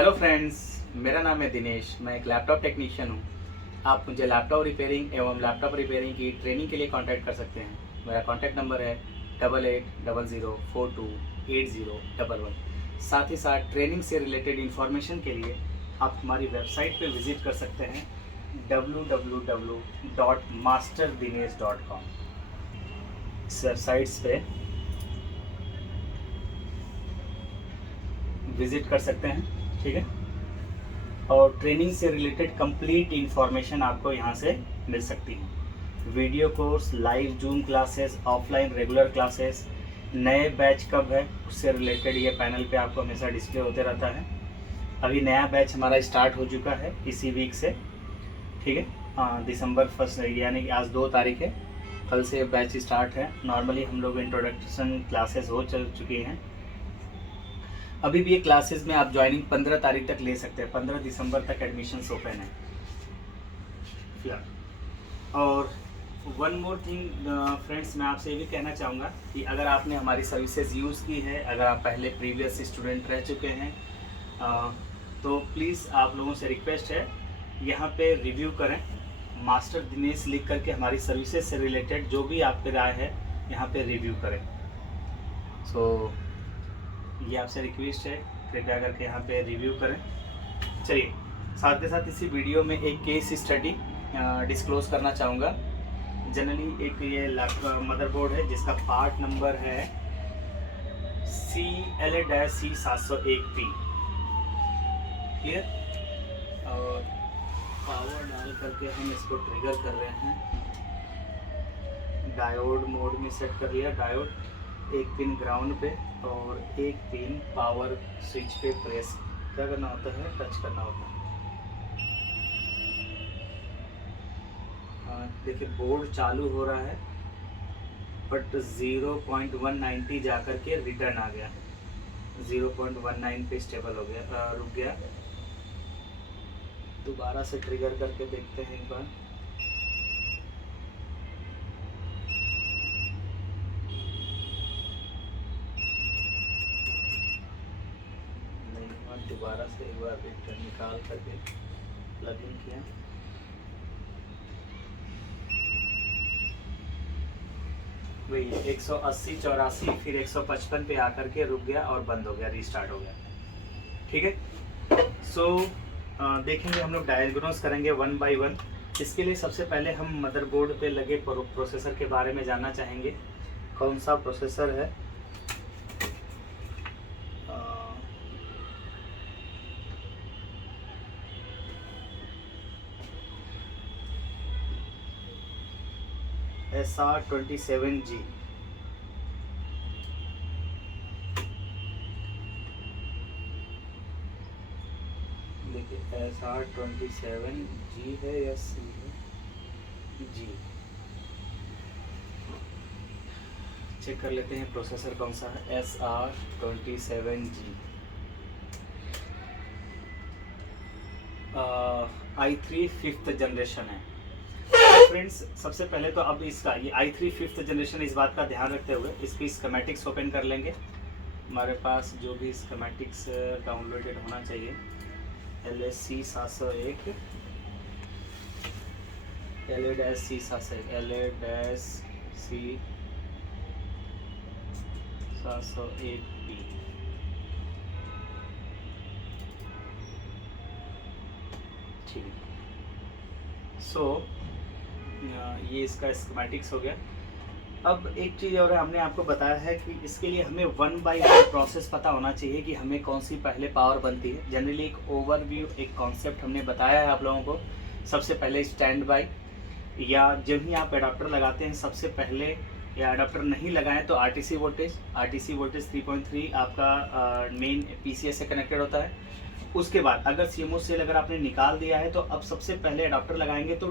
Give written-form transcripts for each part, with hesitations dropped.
Hello friends, मेरा नाम है दिनेश। मैं एक लैपटॉप टेक्नीशियन हूँ। आप मुझे लैपटॉप रिपेयरिंग एवं लैपटॉप रिपेयरिंग की ट्रेनिंग के लिए कांटेक्ट कर सकते हैं। मेरा कांटेक्ट नंबर है 8800428011। साथ ही साथ ट्रेनिंग से रिलेटेड इन्फॉर्मेशन के लिए आप हमारी वेबसाइट पे विज़िट कर सकते हैं www.masterdinesh.com। इस वेबसाइट्स पे विज़िट कर सकते हैं, ठीक है। और ट्रेनिंग से रिलेटेड कंप्लीट इंफॉर्मेशन आपको यहाँ से मिल सकती है। Video course, live zoom classes, offline regular classes, नए बैच कब है उससे रिलेटेड ये पैनल पे आपको हमेशा डिस्प्ले होते रहता है। अभी नया बैच हमारा स्टार्ट हो चुका है इसी वीक से, ठीक है। दिसंबर 1 यानी कि आज 2 तारीख है, कल से बैच स्टार्ट है। नॉर्मली हम लोग इंट्रोडक्शन क्लासेस हो चल चुकी हैं। अभी भी ये क्लासेस में आप ज्वाइनिंग 15 तारीख तक ले सकते हैं। 15 दिसंबर तक एडमिशन्स ओपन है। और वन मोर थिंग फ्रेंड्स, मैं आपसे ये भी कहना चाहूँगा कि अगर आपने हमारी सर्विसेज यूज़ की है, अगर आप पहले प्रीवियस स्टूडेंट रह चुके हैं, तो प्लीज़ आप लोगों से रिक्वेस्ट है यहाँ पे रिव्यू करें। मास्टर दिनेश लिख करके हमारी सर्विसेज से रिलेटेड जो भी आप पे राय है यहाँ पे रिव्यू करें। सो ये आपसे रिक्वेस्ट है, कृपया करके यहाँ पे रिव्यू करें। चलिए, साथ के साथ इसी वीडियो में एक केस स्टडी डिस्क्लोज करना चाहूँगा। जनरली एक ये लैपटॉप मदरबोर्ड है जिसका पार्ट नंबर है CLA-C701P, क्लियर। और पावर डाल करके हम इसको ट्रिगर कर रहे हैं। डायोड मोड में सेट कर लिया। डायोड एक पिन ग्राउंड पे और एक पिन पावर स्विच पे प्रेस क्या करना होता है, टच करना होता है। देखिए बोर्ड चालू हो रहा है बट 0.190 जा कर के रिटर्न आ गया। 0.19 पे स्टेबल हो गया, रुक गया। दोबारा से ट्रिगर करके देखते हैं एक बार। दोबारा से एक बार रिटर्न निकाल करके प्लग इन किया। वही 180 84 फिर 155 पे आकर के रुक गया और बंद हो गया, रीस्टार्ट हो गया, ठीक है। सो देखेंगे, हम लोग डायग्नोस करेंगे वन बाय वन। इसके लिए सबसे पहले हम मदरबोर्ड पे लगे प्रोसेसर के बारे में जानना चाहेंगे। कौन सा प्रोसेसर है? SR27G। देखिए SR27G है या C है? जी, चेक कर लेते हैं प्रोसेसर कौन सा है। SR27G i3 5th जनरेशन है। फ्रेंड्स, सबसे पहले तो अब इसका ये i3 5th जनरेशन, इस बात का ध्यान रखते हुए इसकी स्कीमेटिक्स ओपन कर लेंगे। हमारे पास जो भी स्कीमेटिक्स डाउनलोडेड होना चाहिए, LA-C701 LA-C701P। ठीक है, सो ये इसका स्कीमेटिक्स हो गया। अब एक चीज़ और हमने आपको बताया है कि इसके लिए हमें वन बाय वन प्रोसेस पता होना चाहिए कि हमें कौन सी पहले पावर बनती है। जनरली एक ओवरव्यू, एक कॉन्सेप्ट हमने बताया है आप लोगों को। सबसे पहले स्टैंड बाय, या जब भी आप एडाप्टर लगाते हैं सबसे पहले, या एडाप्टर नहीं लगाएं तो आरटीसी वोल्टेज 3.3 आपका मेन पीसीएस से कनेक्टेड होता है। उसके बाद अगर सीएमओ सेल अगर आपने निकाल दिया है तो अब सबसे पहले एडाप्टर लगाएंगे तो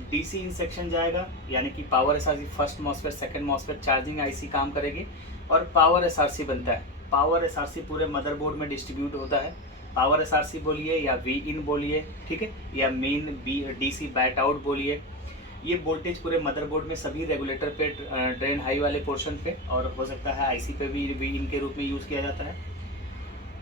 डीसी इंसेक्शन जाएगा, यानी कि power SRC first MOSFET, second MOSFET, charging IC काम करेगी और पावर एसआरसी बनता है। पावर एसआरसी पूरे मदरबोर्ड में डिस्ट्रीब्यूट होता है। पावर एसआरसी बोलिए या वी इन बोलिए, ठीक है, या मेन डीसी बैट आउट बोलिए। ये वोल्टेज पूरे मदरबोर्ड में सभी रेगुलेटर पे, ड्रेन हाई वाले पोर्शन पे, और हो सकता है आईसी पे भी वी इन के रूप में यूज़ किया जाता है।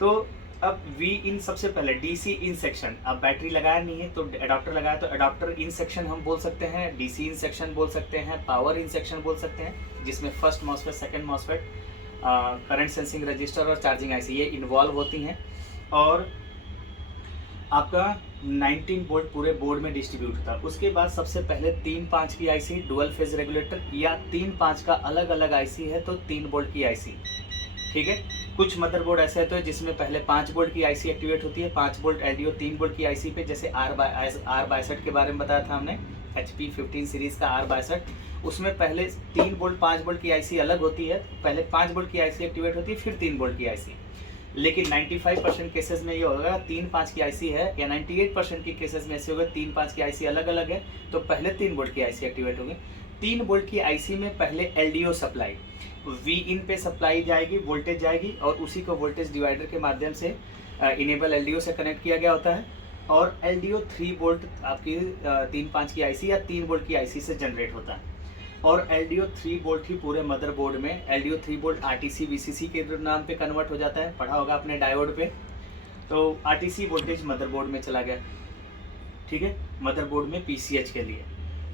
तो अब वी इन सबसे पहले डीसी इन सेक्शन, अब बैटरी लगाया नहीं है तो अडाप्टर लगाया, तो अडाप्टर इन सेक्शन हम बोल सकते हैं, डीसी इन सेक्शन बोल सकते हैं, पावर इन सेक्शन बोल सकते हैं, जिसमें first MOSFET, second MOSFET, current sensing register और चार्जिंग आईसी ये इन्वॉल्व होती हैं। और आपका 19 वोल्ट पूरे बोर्ड में डिस्ट्रीब्यूट होता है। उसके बाद सबसे पहले 3-5 की आईसी डुअल फेज रेगुलेटर, या 3-5 का अलग अलग आईसी है तो 3 वोल्ट की आईसी, ठीक है। कुछ मदरबोर्ड ऐसे है तो जिसमें पहले 5 वोल्ट की आईसी एक्टिवेट होती है, 5 वोल्ट एलडीओ 3 वोल्ट की आईसी पे, जैसे R62 के बारे में बताया था हमने, HP 15 सीरीज का R62, उसमें पहले 3 वोल्ट 5 वोल्ट की आईसी अलग होती है, पहले 5 वोल्ट की आईसी एक्टिवेट होती है, फिर 3 वोल्ट की आईसी। लेकिन 95% केसेस में ये होगा 3-5 की आईसी है, या 98% की केसेस में ऐसे होगा 3-5 की आईसी अलग अलग है, तो पहले 3 वोल्ट की आईसी एक्टिवेट होगी। 3 वोल्ट की आईसी में पहले एलडीओ सप्लाई, वी इन पे सप्लाई जाएगी, वोल्टेज जाएगी, और उसी को वोल्टेज डिवाइडर के माध्यम से इनेबल एलडीओ से कनेक्ट किया गया होता है। और एलडीओ 3 वोल्ट आपकी 3-5 की आईसी या 3 वोल्ट की आईसी से जनरेट होता है। और एलडीओ 3 वोल्ट ही पूरे मदरबोर्ड में, एलडीओ 3 वोल्ट आरटीसी वीसीसी के नाम पे कन्वर्ट हो जाता है, पढ़ा होगा अपने डायोड पे। तो आरटीसी वोल्टेज मदरबोर्ड में चला गया, ठीक है, मदरबोर्ड में पीसीएच के लिए।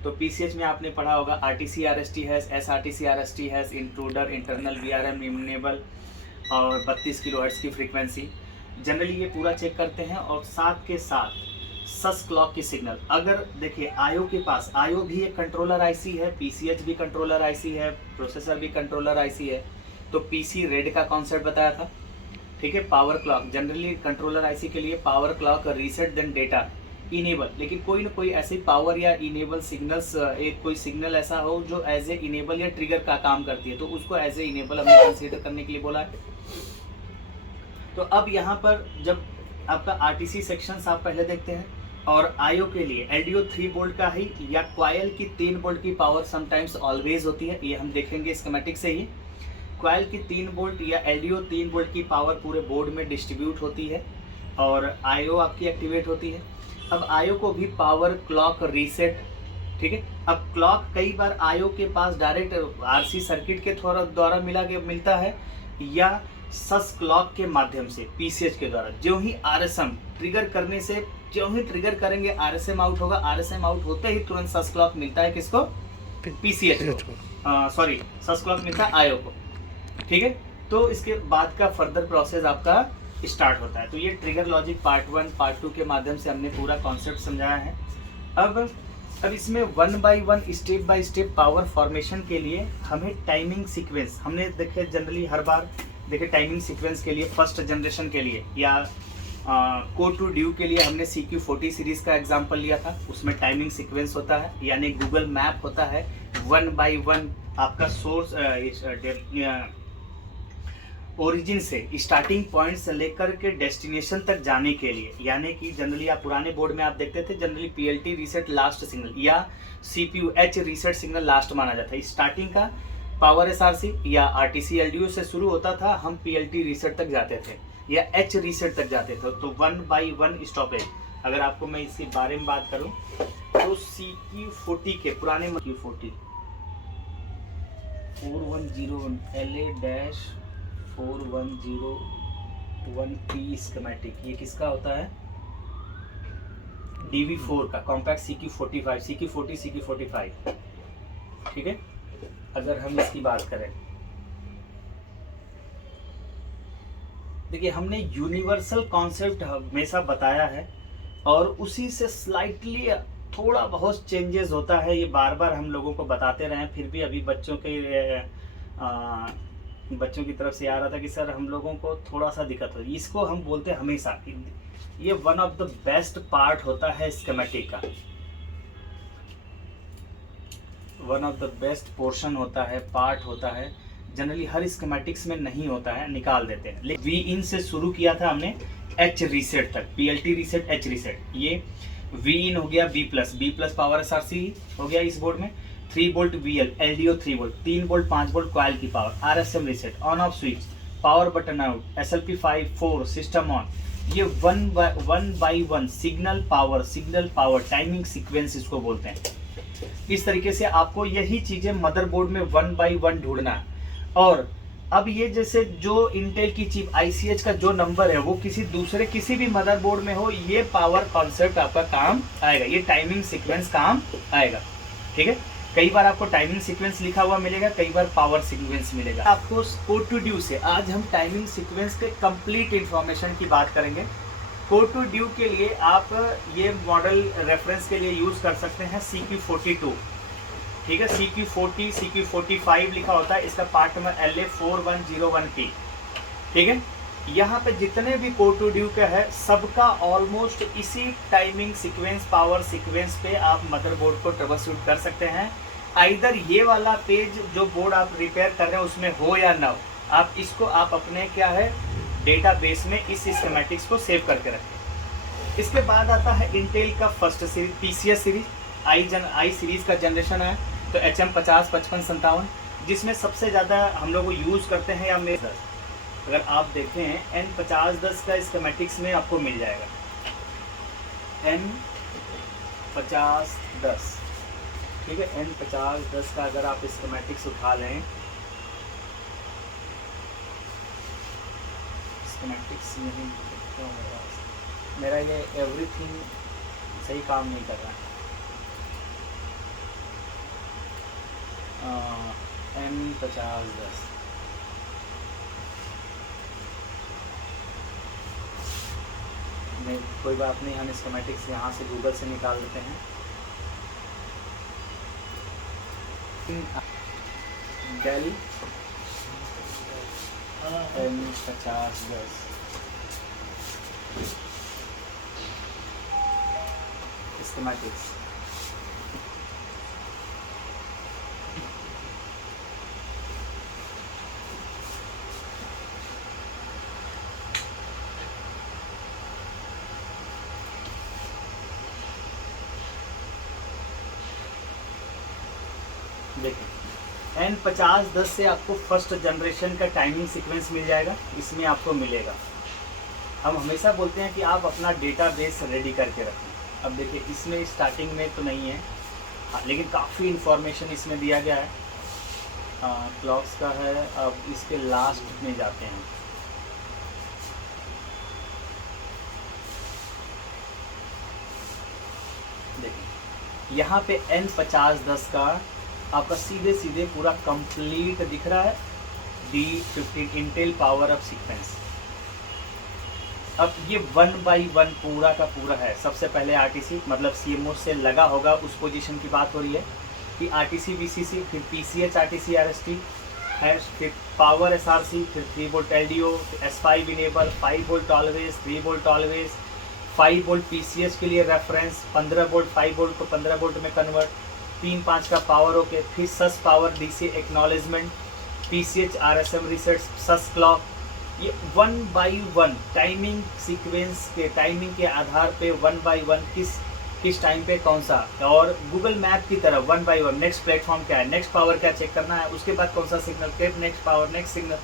तो पीसीएच में आपने पढ़ा होगा RTC RST has, SRTC RST has, intruder, internal VRM, enable, और 32 किलोहर्ट्ज़ की फ्रीक्वेंसी। जनरली ये पूरा चेक करते हैं। और साथ के साथ सस क्लॉक की सिग्नल, अगर देखिए आईओ के पास, आईओ भी एक कंट्रोलर आईसी है, पीसीएच भी कंट्रोलर आईसी है, प्रोसेसर भी कंट्रोलर आईसी है। तो पीसी रेड का कॉन्सेप्ट बताया था, ठीक है। Power clock, generally controller IC के लिए power clock, reset, then data, enable. लेकिन कोई ना कोई ऐसे पावर या इनेबल सिग्नल्स, एक कोई सिग्नल ऐसा हो जो एज ए इनेबल या ट्रिगर का काम करती है, तो उसको एज ए इनेबल हमने कंसीडर करने के लिए बोला है। तो अब यहाँ पर जब आपका आरटीसी सेक्शंस आप पहले देखते हैं, और आईओ के लिए एलडीओ 3 वोल्ट का ही, या कॉइल की 3 वोल्ट की पावर समटाइम्स ऑलवेज होती है, ये हम देखेंगे स्कीमेटिक से ही। कॉइल की 3 वोल्ट या एलडीओ 3 वोल्ट की पावर पूरे बोर्ड में डिस्ट्रीब्यूट होती है, और आईओ आपकी एक्टिवेट होती है। अब आईओ को भी पावर क्लॉक रीसेट, ठीक है। अब क्लॉक कई बार आईओ के पास डायरेक्ट आरसी सर्किट के द्वारा मिलता है, या सस क्लॉक के माध्यम से पीसीएच के द्वारा। जो ही आरएसएम ट्रिगर करने से, जो ही ट्रिगर करेंगे आरएसएम आउट होगा, आरएसएम आउट होते ही तुरंत सस क्लॉक मिलता है किसको, पीसीएच को, सॉरी सस क्लॉक मिलता है आईओ को, ठीक है। तो इसके बाद का फर्दर प्रोसेस आपका स्टार्ट होता है। तो ये ट्रिगर लॉजिक पार्ट 1 पार्ट 2 के माध्यम से हमने पूरा कॉन्सेप्ट समझाया है। अब इसमें 1 by 1 step by step power formation के लिए हमें टाइमिंग सीक्वेंस, हमने देखे जनरली हर बार देखे टाइमिंग सीक्वेंस के लिए, फर्स्ट जनरेशन के लिए या कोड टू ड्यू के लिए हमने CQ40 सीरीज का एग्जांपल लिया था। उसमें टाइमिंग सीक्वेंस होता है, यानी गूगल मैप होता है। 1 बाय 1 आपका सोर्स ओरिजिन से, स्टार्टिंग पॉइंट से लेकर के डेस्टिनेशन तक जाने के लिए, यानी कि जनरली आप पुराने बोर्ड में आप देखते थे generally PLT reset last signal या CPU H reset signal last माना जाता है। स्टार्टिंग का पावर SRC या RTC LDO से शुरू होता था, हम PLT रीसेट तक जाते थे या H रीसेट तक जाते थे। तो 1 बाय 1 स्टॉपेज, अगर आपको मैं इसके बारे में बात करूं तो CQ40 के पुराने CQ40 4101 LA-4101P स्कीमेटिक, ये किसका होता है, DV4 का कॉम्पैक्ट CQ45, CQ40 CQ45, ठीक है। अगर हम इसकी बात करें, देखिए हमने यूनिवर्सल कॉन्सेप्ट हमेशा बताया है, और उसी से स्लाइटली थोड़ा बहुत चेंजेस होता है। ये बार बार हम लोगों को बताते रहे, फिर भी अभी बच्चों की तरफ से आ रहा था कि सर हम लोगों को थोड़ा सा दिक्कत हो, इसको हम बोलते हैं हमेशा, ये one of the best part होता है स्कीमेटिक का, one of the best portion होता है, पार्ट होता है। जनरली हर स्कीमेटिक्स में नहीं होता है, निकाल देते हैं। लेकिन वी इन से शुरू किया था हमने H रीसेट तक, PLT रीसेट, H रीसेट। ये वी इन हो गया B प्लस पावर SRC हो गया इस बोर्ड में, 3 volt VL, LDO 3 volt, 3 volt 5 volt coil की power, RSM reset, on off switch, power button out, SLP 5 4 system on. ये 1 by 1 signal power timing sequence इसको बोलते हैं। इस तरीके से आपको यही चीजें मदरबोर्ड में 1 बाय 1 ढूंढना है। और अब ये जैसे जो इंटेल की चिप ICH का जो नंबर है वो किसी भी मदरबोर्ड में हो, ये पावर कॉन्सेप्ट आपका काम आएगा, ये टाइमिंग सीक्वेंस काम आएगा। ठीक है, कई बार आपको टाइमिंग सीक्वेंस लिखा हुआ मिलेगा, कई बार पावर सीक्वेंस मिलेगा। आपको कोड टू ड्यू से आज हम टाइमिंग सीक्वेंस के कंप्लीट इंफॉर्मेशन की बात करेंगे। कोड टू ड्यू के लिए आप ये मॉडल रेफरेंस के लिए यूज़ कर सकते हैं CQ42। ठीक है, CQ40 CQ45 लिखा होता है, इसका पार्ट नंबर LA4101P। ठीक है, यहाँ पे जितने भी कोड टू ड्यू का है सबका ऑलमोस्ट इसी टाइमिंग सीक्वेंस पावर सीक्वेंस पे आप मदरबोर्ड को ट्रबल शूट कर सकते हैं। आइदर ये वाला पेज जो बोर्ड आप रिपेयर कर रहे हैं उसमें हो या ना हो, आप इसको आप अपने क्या है डेटाबेस में इस स्कीमेटिक्स को सेव करके रखें। इसके बाद आता है इंटेल का फर्स्ट सीरीज PCS सीरीज आई सीरीज़ का जनरेशन है, तो HM50 55 57, जिसमें सबसे ज़्यादा हम लोग यूज़ करते हैं या मेरे अगर आप देखें N5010 का स्कीमेटिक्स में आपको मिल जाएगा N5010। ठीक है, N5010 का अगर आप स्कीमेटिक्स उठा लें, स्कीमेटिक्स नहीं क्यों हो रहा है मेरा, ये एवरीथिंग सही काम नहीं कर रहा है। N5010 नहीं, कोई बात नहीं, हम स्कीमेटिक्स यहाँ से गूगल से निकाल लेते हैं। Dell N5010 schematics. देखिए N5010 से आपको फर्स्ट जनरेशन का टाइमिंग सीक्वेंस मिल जाएगा, इसमें आपको मिलेगा। हम हमेशा बोलते हैं कि आप अपना डेटाबेस रेडी करके रखें। अब देखिए इसमें स्टार्टिंग में तो नहीं है, हाँ, लेकिन काफ़ी इंफॉर्मेशन इसमें दिया गया है। क्लॉक्स का है, अब इसके लास्ट में जाते हैं। देखिए यहाँ पे N5010 का आपका सीधे सीधे पूरा कंप्लीट दिख रहा है, D15 Intel power up sequence. अब ये 1 बाई 1 पूरा का पूरा है। सबसे पहले RTC मतलब CMOS से लगा होगा उस पोजीशन की बात हो रही है कि RTC VCC, फिर PCH RTC RST है, फिर पावर SRC, फिर 3 volt LDO, S5 enable, 5 volt always, 3 volt always, 5 volt PCH के लिए रेफरेंस, 15 वोल्ट 5 वोल्ट को 15 वोल्ट में कन्वर्ट, 3-5 का पावर ओके, फिर SUS power DC acknowledgement, PCH RSM reset, SUS clock. ये 1 बाई 1 टाइमिंग सीक्वेंस के timing के आधार पे 1 बाई 1 किस टाइम पे कौन सा, और गूगल मैप की तरह 1 बाई 1 नेक्स्ट प्लेटफॉर्म क्या है, नेक्स्ट पावर क्या चेक करना है, उसके बाद कौन सा सिग्नल, फिर नेक्स्ट पावर, नेक्स्ट सिग्नल।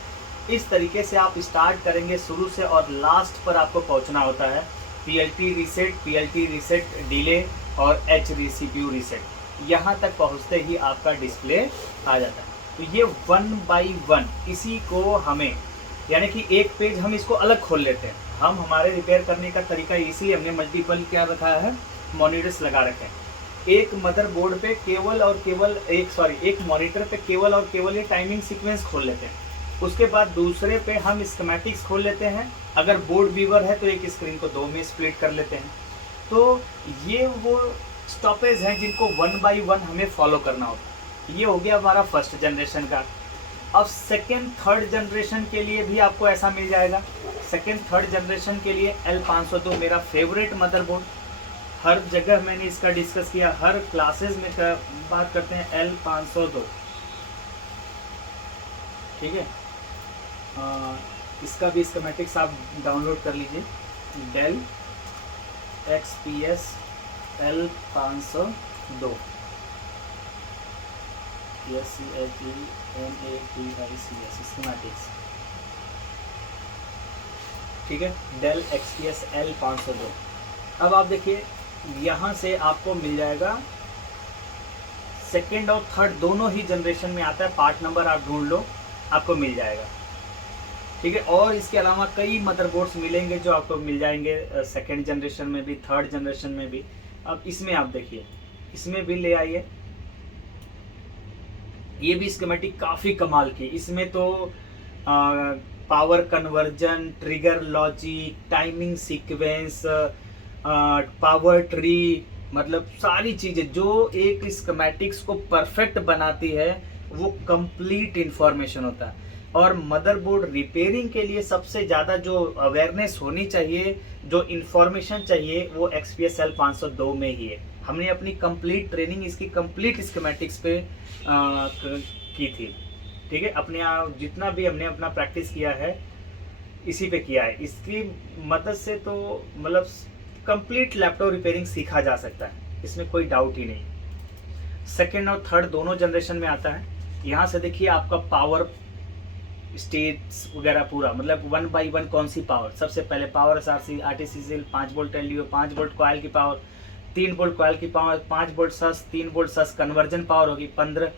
इस तरीके से आप स्टार्ट करेंगे शुरू से और लास्ट पर आपको पहुंचना होता है PLT रीसेट डिले और H CPU रीसेट। यहाँ तक पहुँचते ही आपका डिस्प्ले आ जाता है। तो ये 1 बाई 1 इसी को हमें, यानी कि एक पेज हम इसको अलग खोल लेते हैं। हम हमारे रिपेयर करने का तरीका इसलिए हमने मल्टीपल क्या रखा है, मॉनिटर्स लगा रखे हैं। एक मदरबोर्ड पे केवल और केवल एक मॉनिटर पे केवल और केवल ये टाइमिंग सीक्वेंस खोल लेते हैं। उसके बाद दूसरे पे हम स्कीमेटिक्स खोल लेते हैं। अगर बोर्ड व्यूअर है तो एक स्क्रीन को 2 में स्प्लिट कर लेते हैं। तो ये वो स्टॉपेज हैं जिनको 1 बाई 1 हमें फॉलो करना होता है। ये हो गया हमारा फर्स्ट जनरेशन का। अब सेकेंड थर्ड जनरेशन के लिए भी आपको ऐसा मिल जाएगा। सेकेंड थर्ड जनरेशन के लिए L502 मेरा फेवरेट मदरबोर्ड, हर जगह मैंने इसका डिस्कस किया, हर क्लासेस में बात करते हैं L502। ठीक है, इसका भी स्कीमेटिक्स आप डाउनलोड कर लीजिए। Dell XPS L502 SCHEMATICS schematics. ठीक है, डेल XPS L502। अब आप देखिए यहाँ से आपको मिल जाएगा सेकेंड और थर्ड दोनों ही जनरेशन में आता है। पार्ट नंबर आप ढूंढ लो, आपको मिल जाएगा। ठीक है। और इसके अलावा कई मदरबोर्ड्स मिलेंगे जो आपको मिल जाएंगे सेकेंड जनरेशन में भी, थर्ड जनरेशन में भी। अब इसमें आप देखिए, इसमें भी ले आइए, ये भी स्कीमेटिक काफ़ी कमाल की। इसमें तो power conversion, trigger logic, timing sequence, power tree, मतलब सारी चीज़ें जो एक स्कीमेटिक्स को परफेक्ट बनाती है वो कंप्लीट इंफॉर्मेशन होता है। और मदरबोर्ड रिपेयरिंग के लिए सबसे ज़्यादा जो अवेयरनेस होनी चाहिए, जो इंफॉर्मेशन चाहिए, वो XPS L502 में ही है। हमने अपनी कंप्लीट ट्रेनिंग इसकी कंप्लीट स्कीमेटिक्स पे की थी। ठीक है, अपने जितना भी हमने अपना प्रैक्टिस किया है इसी पे किया है। इसकी मदद से तो मतलब कंप्लीट लैपटॉप रिपेयरिंग सीखा जा सकता है, इसमें कोई डाउट ही नहीं। सेकेंड और थर्ड दोनों जनरेशन में आता है। यहाँ से देखिए आपका पावर स्टेट्स वगैरह पूरा, मतलब 1 बाई 1 कौन सी पावर। सबसे पहले power SRC, RTCCL, 5 volt LDO, 5 volt coil की पावर, 3 वोल्ट कॉयल की पावर, 5 वोल्ट सस, 3 वोल्ट सस कन्वर्जन पावर होगी, 15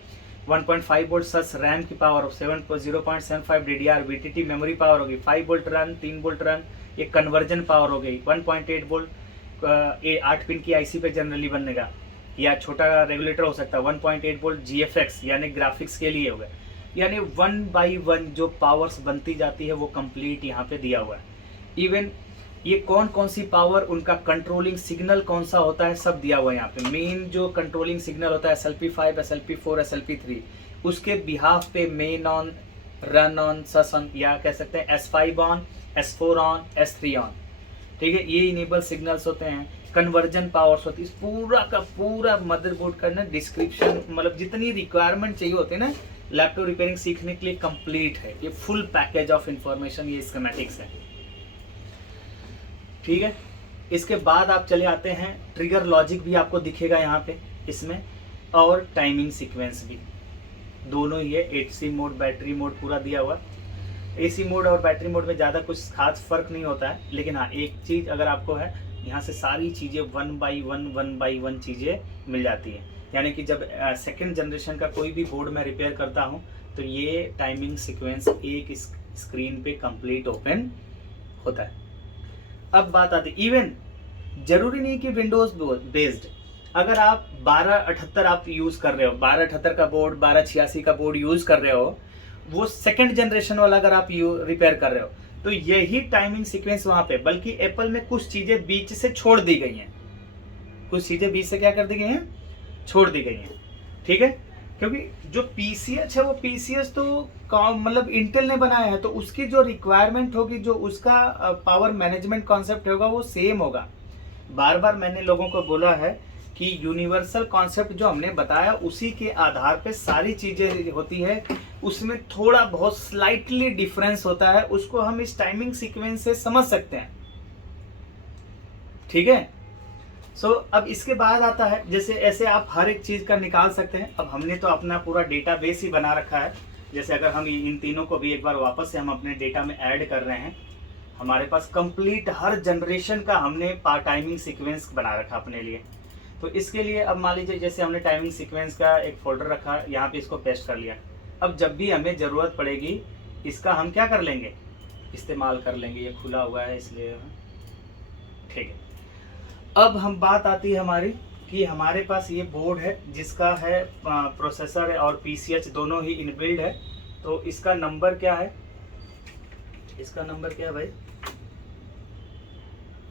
1.5 वोल्ट सस रैम की power, 0.75 DDR VTT memory power होगी, 5 वोल्ट रन, 3 वोल्ट रन, ये कन्वर्जन पावर हो गई, 1.8 वोल्ट 8 पिन की IC पे जनरली बनेगा, या छोटा रेगुलेटर हो सकता है। 1.8 वोल्ट GFX यानी ग्राफिक्स के लिए हो गया। यानी 1 बाई 1 जो पावर्स बनती जाती है वो कंप्लीट यहाँ पे दिया हुआ है। इवन ये कौन कौन सी पावर, उनका कंट्रोलिंग सिग्नल कौन सा होता है, सब दिया हुआ है यहाँ पे। मेन जो कंट्रोलिंग सिग्नल होता है SLP5, SLP4, SLP3, उसके बिहाफ पे main on, run on, sauce on, या कह सकते हैं S5 on, S4 on, S3 on. ठीक है, ये इनेबल सिग्नल्स होते हैं। कन्वर्जन पावर्स होती है। इस पूरा का पूरा मदरबोर्ड का ना डिस्क्रिप्शन, मतलब जितनी रिक्वायरमेंट चाहिए होती है ना लैपटॉप रिपेयरिंग सीखने के लिए, कंप्लीट है। ये फुल पैकेज ऑफ इंफॉर्मेशन ये स्कीमेटिक्स है। ठीक है, इसके बाद आप चले आते हैं, ट्रिगर लॉजिक भी आपको दिखेगा यहाँ पे इसमें, और टाइमिंग सीक्वेंस भी दोनों ही है। AC मोड, बैटरी मोड पूरा दिया हुआ। AC मोड और बैटरी मोड में ज़्यादा कुछ खास फर्क नहीं होता है, लेकिन हाँ एक चीज़ अगर आपको है, यहाँ से सारी चीज़ें 1 बाई 1 चीज़ें मिल जाती हैं। यानी कि जब सेकेंड जनरेशन का कोई भी बोर्ड मैं रिपेयर करता हूँ तो ये टाइमिंग सीक्वेंस एक स्क्रीन पे कंप्लीट ओपन होता है। अब बात आती, इवन जरूरी नहीं कि विंडोज बेस्ड, अगर आप 1278 आप यूज कर रहे हो, 1278 का बोर्ड, 1286 का बोर्ड यूज कर रहे हो, वो सेकंड जनरेशन वाला अगर आप रिपेयर कर रहे हो, तो यही टाइमिंग सीक्वेंस वहां पे, बल्कि एप्पल में कुछ चीजें बीच से छोड़ दी गई हैं। कुछ चीजें बीच से क्या कर दी गई हैं, छोड़ दी गई हैं। ठीक है, क्योंकि जो PCH है वो PCH तो मतलब इंटेल ने बनाया है, तो उसकी जो रिक्वायरमेंट होगी, जो उसका पावर मैनेजमेंट कॉन्सेप्ट होगा वो सेम होगा। बार बार मैंने लोगों को बोला है कि यूनिवर्सल कॉन्सेप्ट जो हमने बताया उसी के आधार पे सारी चीजें होती है। उसमें थोड़ा बहुत स्लाइटली डिफरेंस होता है, उसको हम इस टाइमिंग सीक्वेंस से समझ सकते हैं। ठीक है, अब इसके बाद आता है, जैसे ऐसे आप हर एक चीज का निकाल सकते हैं। अब हमने तो अपना पूरा डेटाबेस ही बना रखा है। जैसे अगर हम इन तीनों को भी एक बार वापस से हम अपने डेटा में ऐड कर रहे हैं, हमारे पास कंप्लीट हर जनरेशन का हमने टाइमिंग सीक्वेंस बना रखा अपने लिए। तो इसके लिए अब मान लीजिए जैसे हमने टाइमिंग सीक्वेंस का एक फोल्डर रखा, यहाँ पे इसको पेस्ट कर लिया। अब जब भी हमें ज़रूरत पड़ेगी इसका हम क्या कर लेंगे, इस्तेमाल कर लेंगे। ये खुला हुआ है इसलिए, ठीक है। अब हम बात आती है हमारी कि हमारे पास ये बोर्ड है जिसका है प्रोसेसर और PCH दोनों ही इनबिल्ड है। तो इसका नंबर क्या है, इसका नंबर क्या है भाई,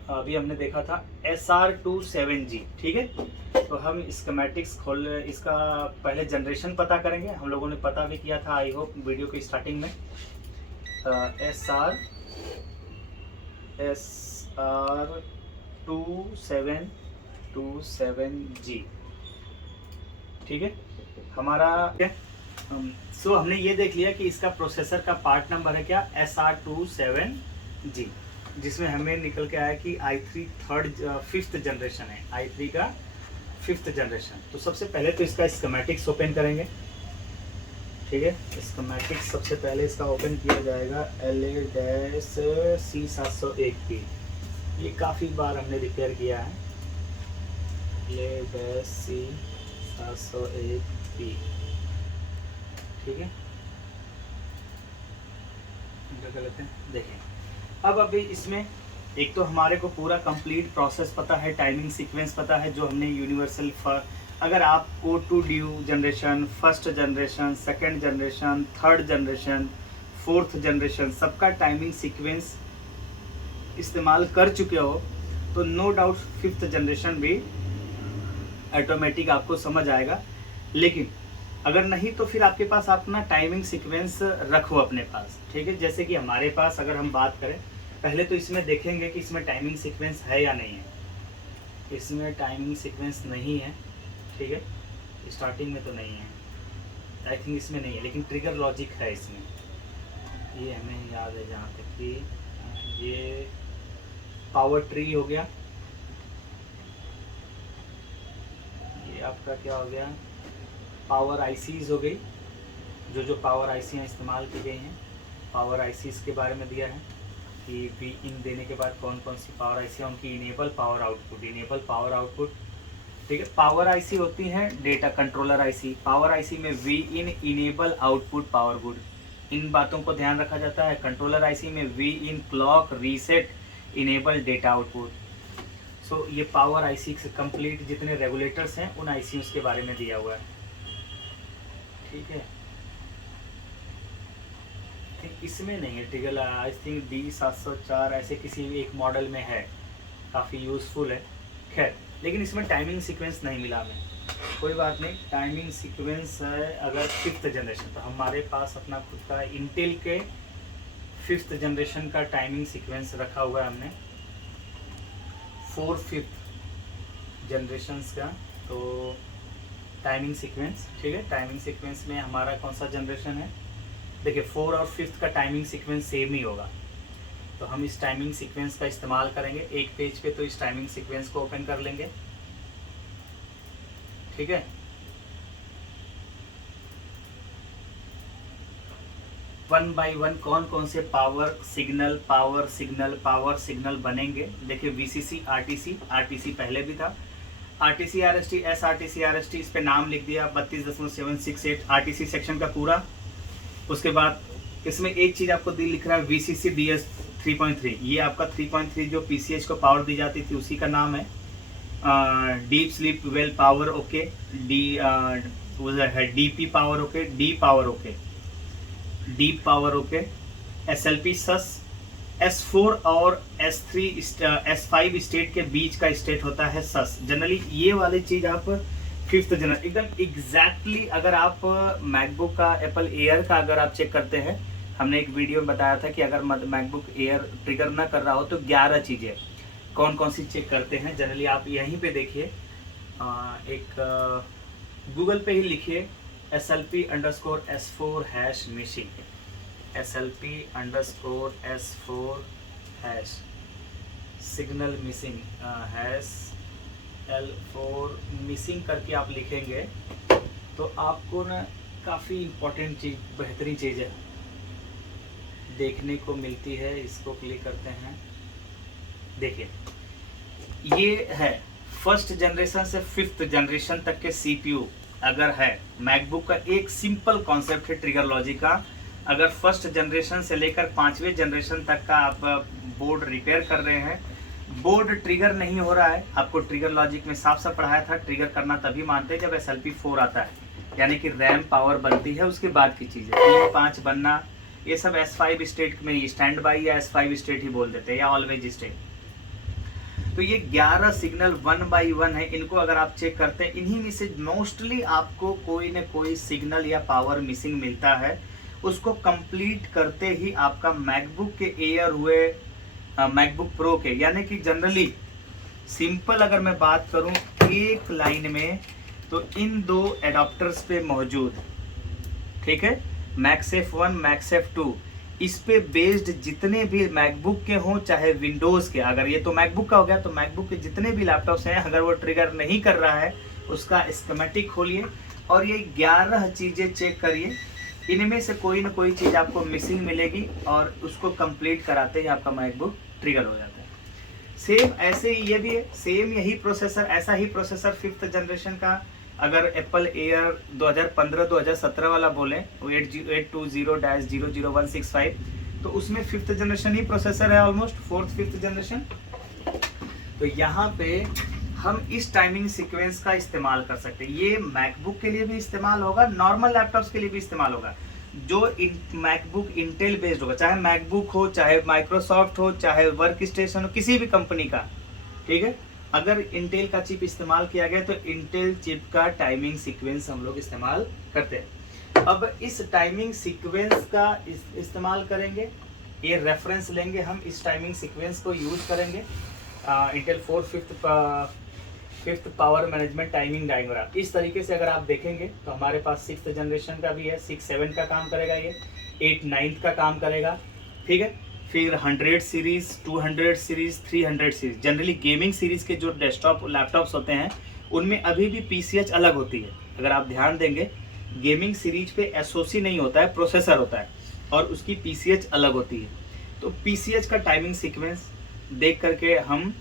अभी हमने देखा था SR27G। ठीक है, तो हम स्कीमेटिक्स खोल, इसका पहले जनरेशन पता करेंगे। हम लोगों ने पता भी किया था, आई होप वीडियो की स्टार्टिंग में। SR2727G। ठीक है, हमारा हमने ये देख लिया कि इसका प्रोसेसर का पार्ट नंबर है क्या, SR27G, जिसमें हमें निकल के आया कि i3 5th जनरेशन है, i3 का 5th जनरेशन। तो सबसे पहले तो इसका स्कीमेटिक्स ओपन करेंगे। ठीक है, स्कीमेटिक्स सबसे पहले इसका ओपन किया जाएगा, LA-C701P। ये काफ़ी बार हमने रिपेयर किया है, LA-C701P। ठीक है, गलत है, देखिए अब अभी इसमें एक तो हमारे को पूरा कंप्लीट प्रोसेस पता है, टाइमिंग सीक्वेंस पता है जो हमने यूनिवर्सल अगर आप ओ two duo generation, first generation, second generation, third generation, fourth generation सबका टाइमिंग सीक्वेंस इस्तेमाल कर चुके हो तो नो डाउट फिफ्थ जनरेशन भी ऑटोमेटिक आपको समझ आएगा। लेकिन अगर नहीं तो फिर आपके पास अपना टाइमिंग सीक्वेंस रखो अपने पास, ठीक है। जैसे कि हमारे पास अगर हम बात करें, पहले तो इसमें देखेंगे कि इसमें टाइमिंग सीक्वेंस है या नहीं है। इसमें टाइमिंग सीक्वेंस नहीं है, ठीक है, स्टार्टिंग में तो नहीं है, आई थिंक इसमें नहीं है, लेकिन ट्रिगर लॉजिक है इसमें, ये हमें याद है जहाँ तक कि ये पावर ट्री हो गया, ये आपका क्या हो गया, पावर आईसीज हो गई, जो पावर आईसियाँ इस्तेमाल की गई हैं, पावर आईसीज के बारे में दिया है कि वी इन देने के बाद कौन कौन सी पावर आईसियाँ, उनकी इनेबल पावर आउटपुट, ठीक है। पावर आईसी होती है data controller IC, power IC में V in enable output power good, इन बातों को ध्यान रखा जाता है। कंट्रोलर आईसी में V in clock reset enable data output. So ये पावर आईसी से कंप्लीट जितने रेगुलेटर्स हैं उन आईसीयूज के बारे में दिया हुआ है, ठीक है। इसमें नहीं है ट्रिगर, आई थिंक D704 ऐसे किसी एक मॉडल में है, काफ़ी यूज़फुल है, खैर। लेकिन इसमें टाइमिंग सीक्वेंस नहीं मिला हमें, कोई बात नहीं। टाइमिंग सीक्वेंस है अगर फिफ्थ जनरेशन, तो हमारे पास अपना खुद का इंटेल के फिफ्थ जनरेशन का टाइमिंग सीक्वेंस रखा हुआ है हमने, 4 5th जनरेशन्स का तो टाइमिंग सीक्वेंस, ठीक है। टाइमिंग सीक्वेंस में हमारा कौन सा जनरेशन है, देखिए 4 और 5th का टाइमिंग सीक्वेंस सेम ही होगा, तो हम इस टाइमिंग सीक्वेंस का इस्तेमाल करेंगे एक पेज पे। तो इस टाइमिंग सीक्वेंस को ओपन कर लेंगे, ठीक है। वन बाय वन कौन कौन से पावर सिग्नल बनेंगे। देखिए VCC, RTC पहले भी था, RTC RST, SRTC RST, इस पे नाम लिख दिया 32.768 RTC सेक्शन का पूरा। उसके बाद इसमें एक चीज़ आपको लिख रहा है VCC DS 3.3, ये आपका 3.3 जो PCH को पावर दी जाती थी उसी का नाम है। Deep sleep well power okay, DP power okay, D power okay, deep power okay, SLP सस, S4 और S5 स्टेट के बीच का स्टेट होता है सस। जनरली ये वाली चीज़ आप फिफ्थ जनरल एकदम एग्जैक्टली, अगर आप मैकबुक का एप्पल एयर का अगर आप चेक करते हैं, हमने एक वीडियो में बताया था कि अगर मैकबुक एयर ट्रिगर ना कर रहा हो तो 11 चीज़ें कौन कौन सी चेक करते हैं। जनरली आप यहीं पे देखिए, एक गूगल पे ही लिखिए SLP_S4 hash missing, SLP_S4 hash signal missing hash L4 missing करके आप लिखेंगे तो आपको ना काफ़ी इम्पोर्टेंट चीज़, बेहतरीन चीज़ है देखने को मिलती है। इसको क्लिक करते हैं, देखिए ये है फर्स्ट जनरेशन से फिफ्थ जनरेशन तक के CPU अगर है मैकबुक का। एक सिंपल कॉन्सेप्ट है ट्रिगर लॉजिक का, अगर फर्स्ट जनरेशन से लेकर 5वें जनरेशन तक का आप बोर्ड रिपेयर कर रहे हैं, बोर्ड ट्रिगर नहीं हो रहा है, आपको ट्रिगर लॉजिक में साफ साफ पढ़ाया था ट्रिगर करना तभी मानते हैं जब SLP4 आता है, यानी कि रैम पावर बनती है उसके बाद की चीज़ें। 3-5 बनना ये सब S5 स्टेट में स्टैंड बाई या S5 स्टेट ही बोल देते हैं, या ऑलवेज स्टेट। तो ये 11 सिग्नल 1 बाई 1 है, इनको अगर आप चेक करते हैं इन्हीं में से मोस्टली आपको कोई न कोई सिग्नल या पावर मिसिंग मिलता है। उसको कंप्लीट करते ही आपका मैकबुक के एयर हुए मैकबुक प्रो के, यानी कि जनरली सिंपल अगर मैं बात करूं एक लाइन में तो इन दो एडाप्टर्स पे मौजूद, ठीक है, मैक्सेफ 1 मैक्सेफ 2, इस पे बेस्ड जितने भी मैकबुक के हों चाहे विंडोज़ के, अगर ये तो मैकबुक का हो गया तो मैकबुक के जितने भी लैपटॉप्स हैं अगर वो ट्रिगर नहीं कर रहा है उसका स्कीमेटिक खोलिए और ये 11 चीज़ें चेक करिए, इनमें से कोई ना कोई चीज़ आपको मिसिंग मिलेगी और उसको कंप्लीट कराते ही आपका मैकबुक ट्रिगर हो जाता है। सेम ऐसे ही ये भी है, सेम यही प्रोसेसर, ऐसा ही प्रोसेसर फिफ्थ जनरेशन का अगर एप्पल एयर 2015-2017 वाला बोलें, 820-00165 तो उसमें 5th जनरेशन ही प्रोसेसर है, ऑलमोस्ट 4th 5th जनरेशन। तो यहाँ पे हम इस टाइमिंग सीक्वेंस का इस्तेमाल कर सकते हैं। ये मैकबुक के लिए भी इस्तेमाल होगा, नॉर्मल लैपटॉप्स के लिए भी इस्तेमाल होगा। जो मैकबुक इंटेल बेस्ड होगा, चाहे मैकबुक हो, चाहे माइक्रोसॉफ्ट हो, चाहे वर्क स्टेशन हो, किसी भी कंपनी का, ठीक है, अगर इंटेल का चिप इस्तेमाल किया गया तो इंटेल चिप का टाइमिंग सीक्वेंस हम लोग इस्तेमाल करते हैं। अब इस टाइमिंग सीक्वेंस का इस्तेमाल करेंगे, ये रेफरेंस लेंगे हम, इस टाइमिंग सीक्वेंस को यूज करेंगे। Intel 5th power management timing diagram. इस तरीके से अगर आप देखेंगे तो हमारे पास 6th जनरेशन का भी है, 6 7 का काम करेगा, ये 8 9 का काम करेगा, ठीक है। फिर 100 series, 200 series, 300 series. Generally gaming series के जो डेस्कटॉप लैपटॉप्स होते हैं उनमें अभी भी PCH अलग होती है। अगर आप ध्यान देंगे, गेमिंग सीरीज पे SoC नहीं होता है, प्रोसेसर होता है, और उसकी PCH अलग होती है। तो PCH का टाइमिंग सीक्वेंस देख करके हम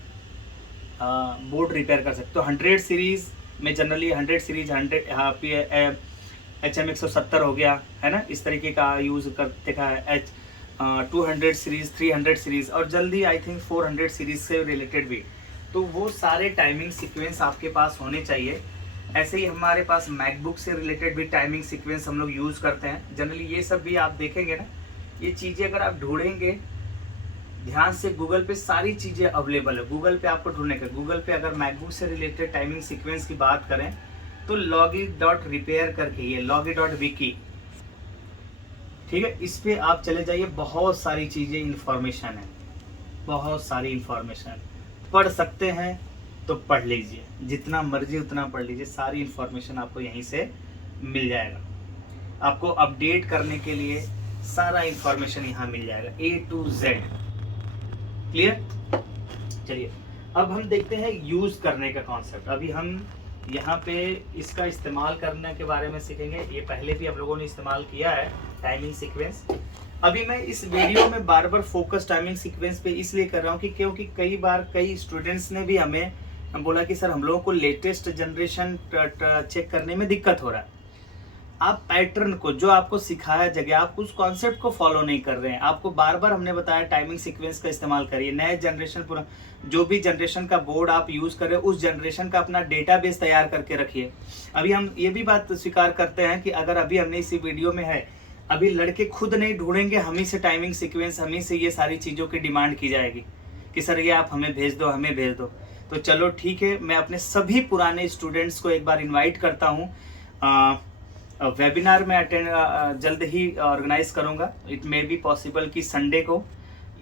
बोर्ड रिपेयर कर सकते हो। तो 100 सीरीज में जनरली 100 सीरीज 100 HM170 हो गया है ना, इस तरीके का यूज़ कर देखा है। 200 सीरीज, 300 सीरीज, और जल्दी आई थिंक 400 सीरीज से रिलेटेड भी। तो वो सारे टाइमिंग सीक्वेंस आपके पास होने चाहिए। ऐसे ही हमारे पास मैकबुक से रिलेटेड भी टाइमिंग सीक्वेंस हम लोग यूज़ करते हैं। जनरली ये सब भी आप देखेंगे ना, ये चीज़ें अगर आप ढूंढेंगे ध्यान से, गूगल पे सारी चीज़ें अवेलेबल है। गूगल पे आपको ढूंढने का, गूगल पे अगर मैकबुक से रिलेटेड टाइमिंग सीक्वेंस की बात करें तो logi.repair करके, ये logi.wiki, ठीक है, इस पे आप चले जाइए। बहुत सारी चीज़ें, इंफॉर्मेशन है, बहुत सारी इंफॉर्मेशन। पढ़ सकते हैं तो पढ़ लीजिए, जितना मर्जी उतना पढ़ लीजिए, सारी इंफॉर्मेशन आपको यहीं से मिल जाएगा। आपको अपडेट करने के लिए सारा इंफॉर्मेशन यहाँ मिल जाएगा, A to Z। क्लियर? चलिए अब हम देखते हैं यूज करने का कॉन्सेप्ट। अभी हम यहाँ पे इसका इस्तेमाल करने के बारे में सीखेंगे। ये पहले भी आप लोगों ने इस्तेमाल किया है टाइमिंग सीक्वेंस। अभी मैं इस वीडियो में बार बार फोकस टाइमिंग सीक्वेंस पे इसलिए कर रहा हूँ कि क्योंकि कई बार कई स्टूडेंट्स ने भी हमें बोला कि सर हम लोगों को लेटेस्ट जनरेशन चेक करने में दिक्कत हो रहा है। आप पैटर्न को, जो आपको सिखाया जगह, आप उस कॉन्सेप्ट को फॉलो नहीं कर रहे हैं। आपको बार बार हमने बताया टाइमिंग सीक्वेंस का इस्तेमाल करिए। नए जनरेशन, पूरा जो भी जनरेशन का बोर्ड आप यूज कर रहे हो उस जनरेशन का अपना डेटाबेस तैयार करके रखिए। अभी हम ये भी बात स्वीकार करते हैं कि अगर अभी हमने इसी वीडियो में है, अभी लड़के खुद नहीं ढूंढेंगे, हम ही से टाइमिंग सीक्वेंस, हम ही से ये सारी चीज़ों की डिमांड की जाएगी कि सर ये आप हमें भेज दो, हमें भेज दो। तो चलो ठीक है, मैं अपने सभी पुराने स्टूडेंट्स को एक बार इन्वाइट करता हूँ। वेबिनार में अटेंड जल्द ही ऑर्गेनाइज करूंगा। इट मे बी पॉसिबल कि संडे को,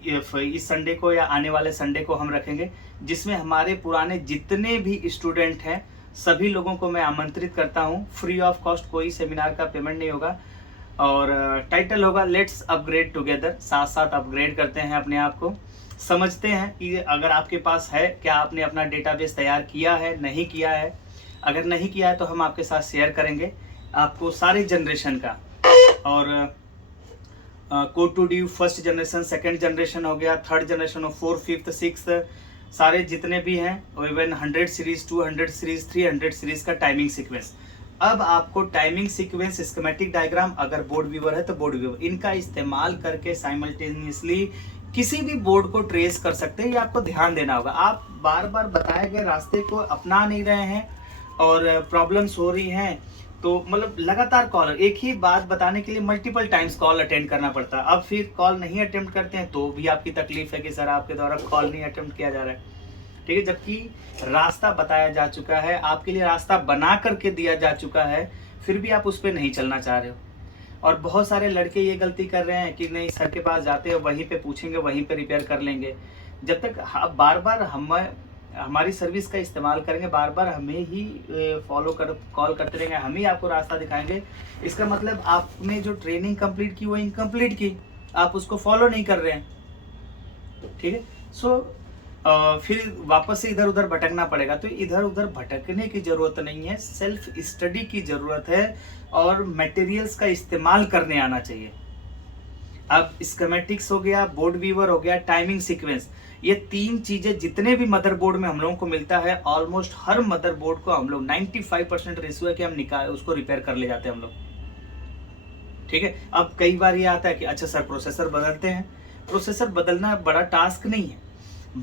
इस संडे को या आने वाले संडे को हम रखेंगे, जिसमें हमारे पुराने जितने भी स्टूडेंट हैं सभी लोगों को मैं आमंत्रित करता हूं। फ्री ऑफ कॉस्ट, कोई सेमिनार का पेमेंट नहीं होगा, और टाइटल होगा लेट्स अपग्रेड टुगेदर। साथ साथ अपग्रेड करते हैं अपने आप को, समझते हैं कि अगर आपके पास है, क्या आपने अपना डेटाबेस तैयार किया है, नहीं किया है। अगर नहीं किया है तो हम आपके साथ शेयर करेंगे आपको सारे जनरेशन का। और core two duo first generation, second generation हो गया, थर्ड जनरेशन हो, 4th 5th 6th, सारे जितने भी हैं, इवन 100 सीरीज, 200 सीरीज, 300 सीरीज का टाइमिंग सीक्वेंस। अब आपको टाइमिंग सीक्वेंस, स्कीमेटिक डायग्राम, अगर बोर्ड व्यूअर है तो बोर्ड व्यूअर, इनका इस्तेमाल करके साइमल्टेनियसली किसी भी बोर्ड को ट्रेस कर सकते हैं। ये आपको ध्यान देना होगा। आप बार बार बताए गए रास्ते को अपना नहीं रहे हैं और प्रॉब्लम्स हो रही हैं, तो मतलब लगातार कॉल, एक ही बात बताने के लिए मल्टीपल टाइम्स कॉल अटेंड करना पड़ता है। अब फिर कॉल नहीं अटेम्प्ट करते हैं तो भी आपकी तकलीफ है कि सर आपके द्वारा कॉल नहीं अटेम्प्ट किया जा रहा है, ठीक है। जबकि रास्ता बताया जा चुका है, आपके लिए रास्ता बना करके दिया जा चुका है, फिर भी आप उस पर नहीं चलना चाह रहे हो। और बहुत सारे लड़के ये गलती कर रहे हैं कि नहीं, सर के पास जाते हैं, वहीं पे पूछेंगे, वहीं पे रिपेयर कर लेंगे। जब तक बार बार हमारी सर्विस का इस्तेमाल करेंगे, बार बार हमें ही कॉल करते रहेंगे, हम ही आपको रास्ता दिखाएंगे, इसका मतलब आपने जो ट्रेनिंग कंप्लीट की वो इनकम्प्लीट की, आप उसको फॉलो नहीं कर रहे हैं, ठीक है। सो फिर वापस से इधर उधर भटकना पड़ेगा। तो इधर उधर भटकने की जरूरत नहीं है, सेल्फ स्टडी की जरूरत है और मटेरियल्स का इस्तेमाल करने आना चाहिए। अब स्कीमेटिक्स हो गया, बोर्ड व्यूअर हो गया, टाइमिंग सीक्वेंस, ये तीन चीजें जितने भी मदरबोर्ड में हम लोगों को मिलता है, ऑलमोस्ट हर मदरबोर्ड को हम लोग 95% रेशियो है कि हम उसको रिपेयर कर ले जाते हैं हम लोग। ठीक है। अब कई बार ये आता है कि अच्छा सर प्रोसेसर बदलते हैं, प्रोसेसर बदलना बड़ा टास्क नहीं है।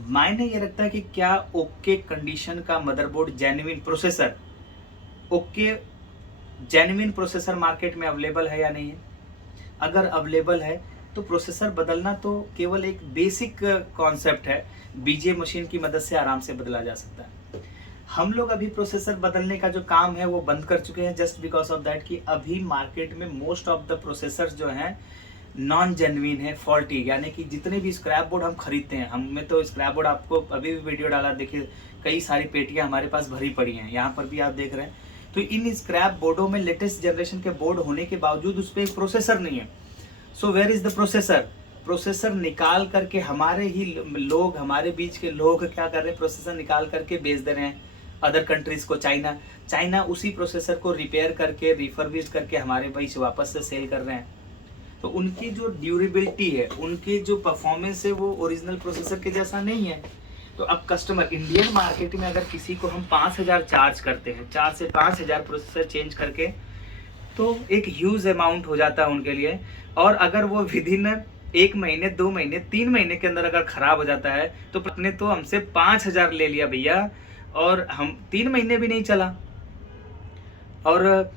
मायने ये रखता है कि क्या ओके कंडीशन का motherboard, genuine processor, okay genuine processor market में अवेलेबल है या नहीं है। अगर अवेलेबल है तो प्रोसेसर बदलना तो केवल एक बेसिक कॉन्सेप्ट है, बीजे मशीन की मदद से आराम से बदला जा सकता है। हम लोग अभी प्रोसेसर बदलने का जो काम है वो बंद कर चुके हैं, जस्ट बिकॉज ऑफ दैट कि अभी मार्केट में मोस्ट ऑफ द प्रोसेसर्स जो हैं नॉन जेन्युइन है, फॉल्टी, यानी कि जितने भी स्क्रैप बोर्ड हम खरीदते हैं, हमें तो स्क्रैप बोर्ड, आपको अभी भी वीडियो डाला देखिए, कई सारी पेटियां हमारे पास भरी पड़ी हैं, यहाँ पर भी आप देख रहे हैं। तो इन स्क्रैप बोर्डों में लेटेस्ट जनरेशन के बोर्ड होने के बावजूद उस पर एक प्रोसेसर नहीं है। So where is the processor? Processor निकाल करके हमारे ही लोग, हमारे बीच के लोग क्या कर रहे हैं, प्रोसेसर निकाल करके बेच दे रहे हैं अदर कंट्रीज को, चाइना उसी प्रोसेसर को रिपेयर करके, रिफर्बिश करके हमारे बीच वापस से सेल कर रहे हैं। तो उनकी जो ड्यूरेबिलिटी है, उनकी जो परफॉर्मेंस है, वो ओरिजिनल प्रोसेसर के जैसा नहीं है। तो अब कस्टमर, इंडियन मार्केट में अगर किसी को हम 5,000 चार्ज करते हैं, 4 से 5,000 प्रोसेसर चेंज करके, तो एक ह्यूज अमाउंट हो जाता है उनके लिए। और अगर वो विद इन 1 महीने, 2 महीने, 3 महीने के अंदर अगर खराब हो जाता है, तो अपने तो हमसे 5,000 ले लिया भैया, और हम 3 महीने भी नहीं चला, और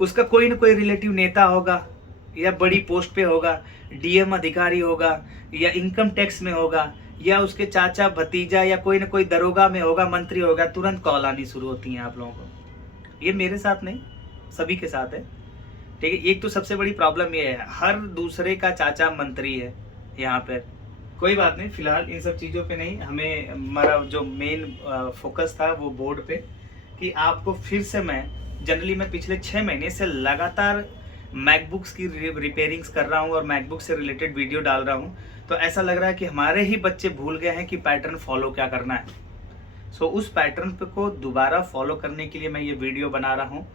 उसका कोई ना कोई रिलेटिव नेता होगा, या बड़ी पोस्ट पे होगा, डीएम अधिकारी होगा, या इनकम टैक्स में होगा, या उसके चाचा भतीजा, या कोई ना कोई दरोगा में होगा, मंत्री होगा, तुरंत कॉल आनी शुरू होती है आप लोगों को। ये मेरे साथ नहीं, सभी के साथ है, ठीक है। एक तो सबसे बड़ी प्रॉब्लम ये है, हर दूसरे का चाचा मंत्री है यहाँ पे। कोई बात नहीं, फिलहाल इन सब चीज़ों पे नहीं, हमें हमारा जो मेन फोकस था वो बोर्ड पे, कि आपको फिर से मैं पिछले 6 महीने से लगातार मैकबुक्स की रिपेयरिंग्स कर रहा हूँ और मैकबुक से रिलेटेड वीडियो डाल रहा हूँ। तो ऐसा लग रहा है कि हमारे ही बच्चे भूल गए हैं कि पैटर्न फॉलो क्या करना है। सो उस पैटर्न को दोबारा फॉलो करने के लिए मैं ये वीडियो बना रहा हूँ,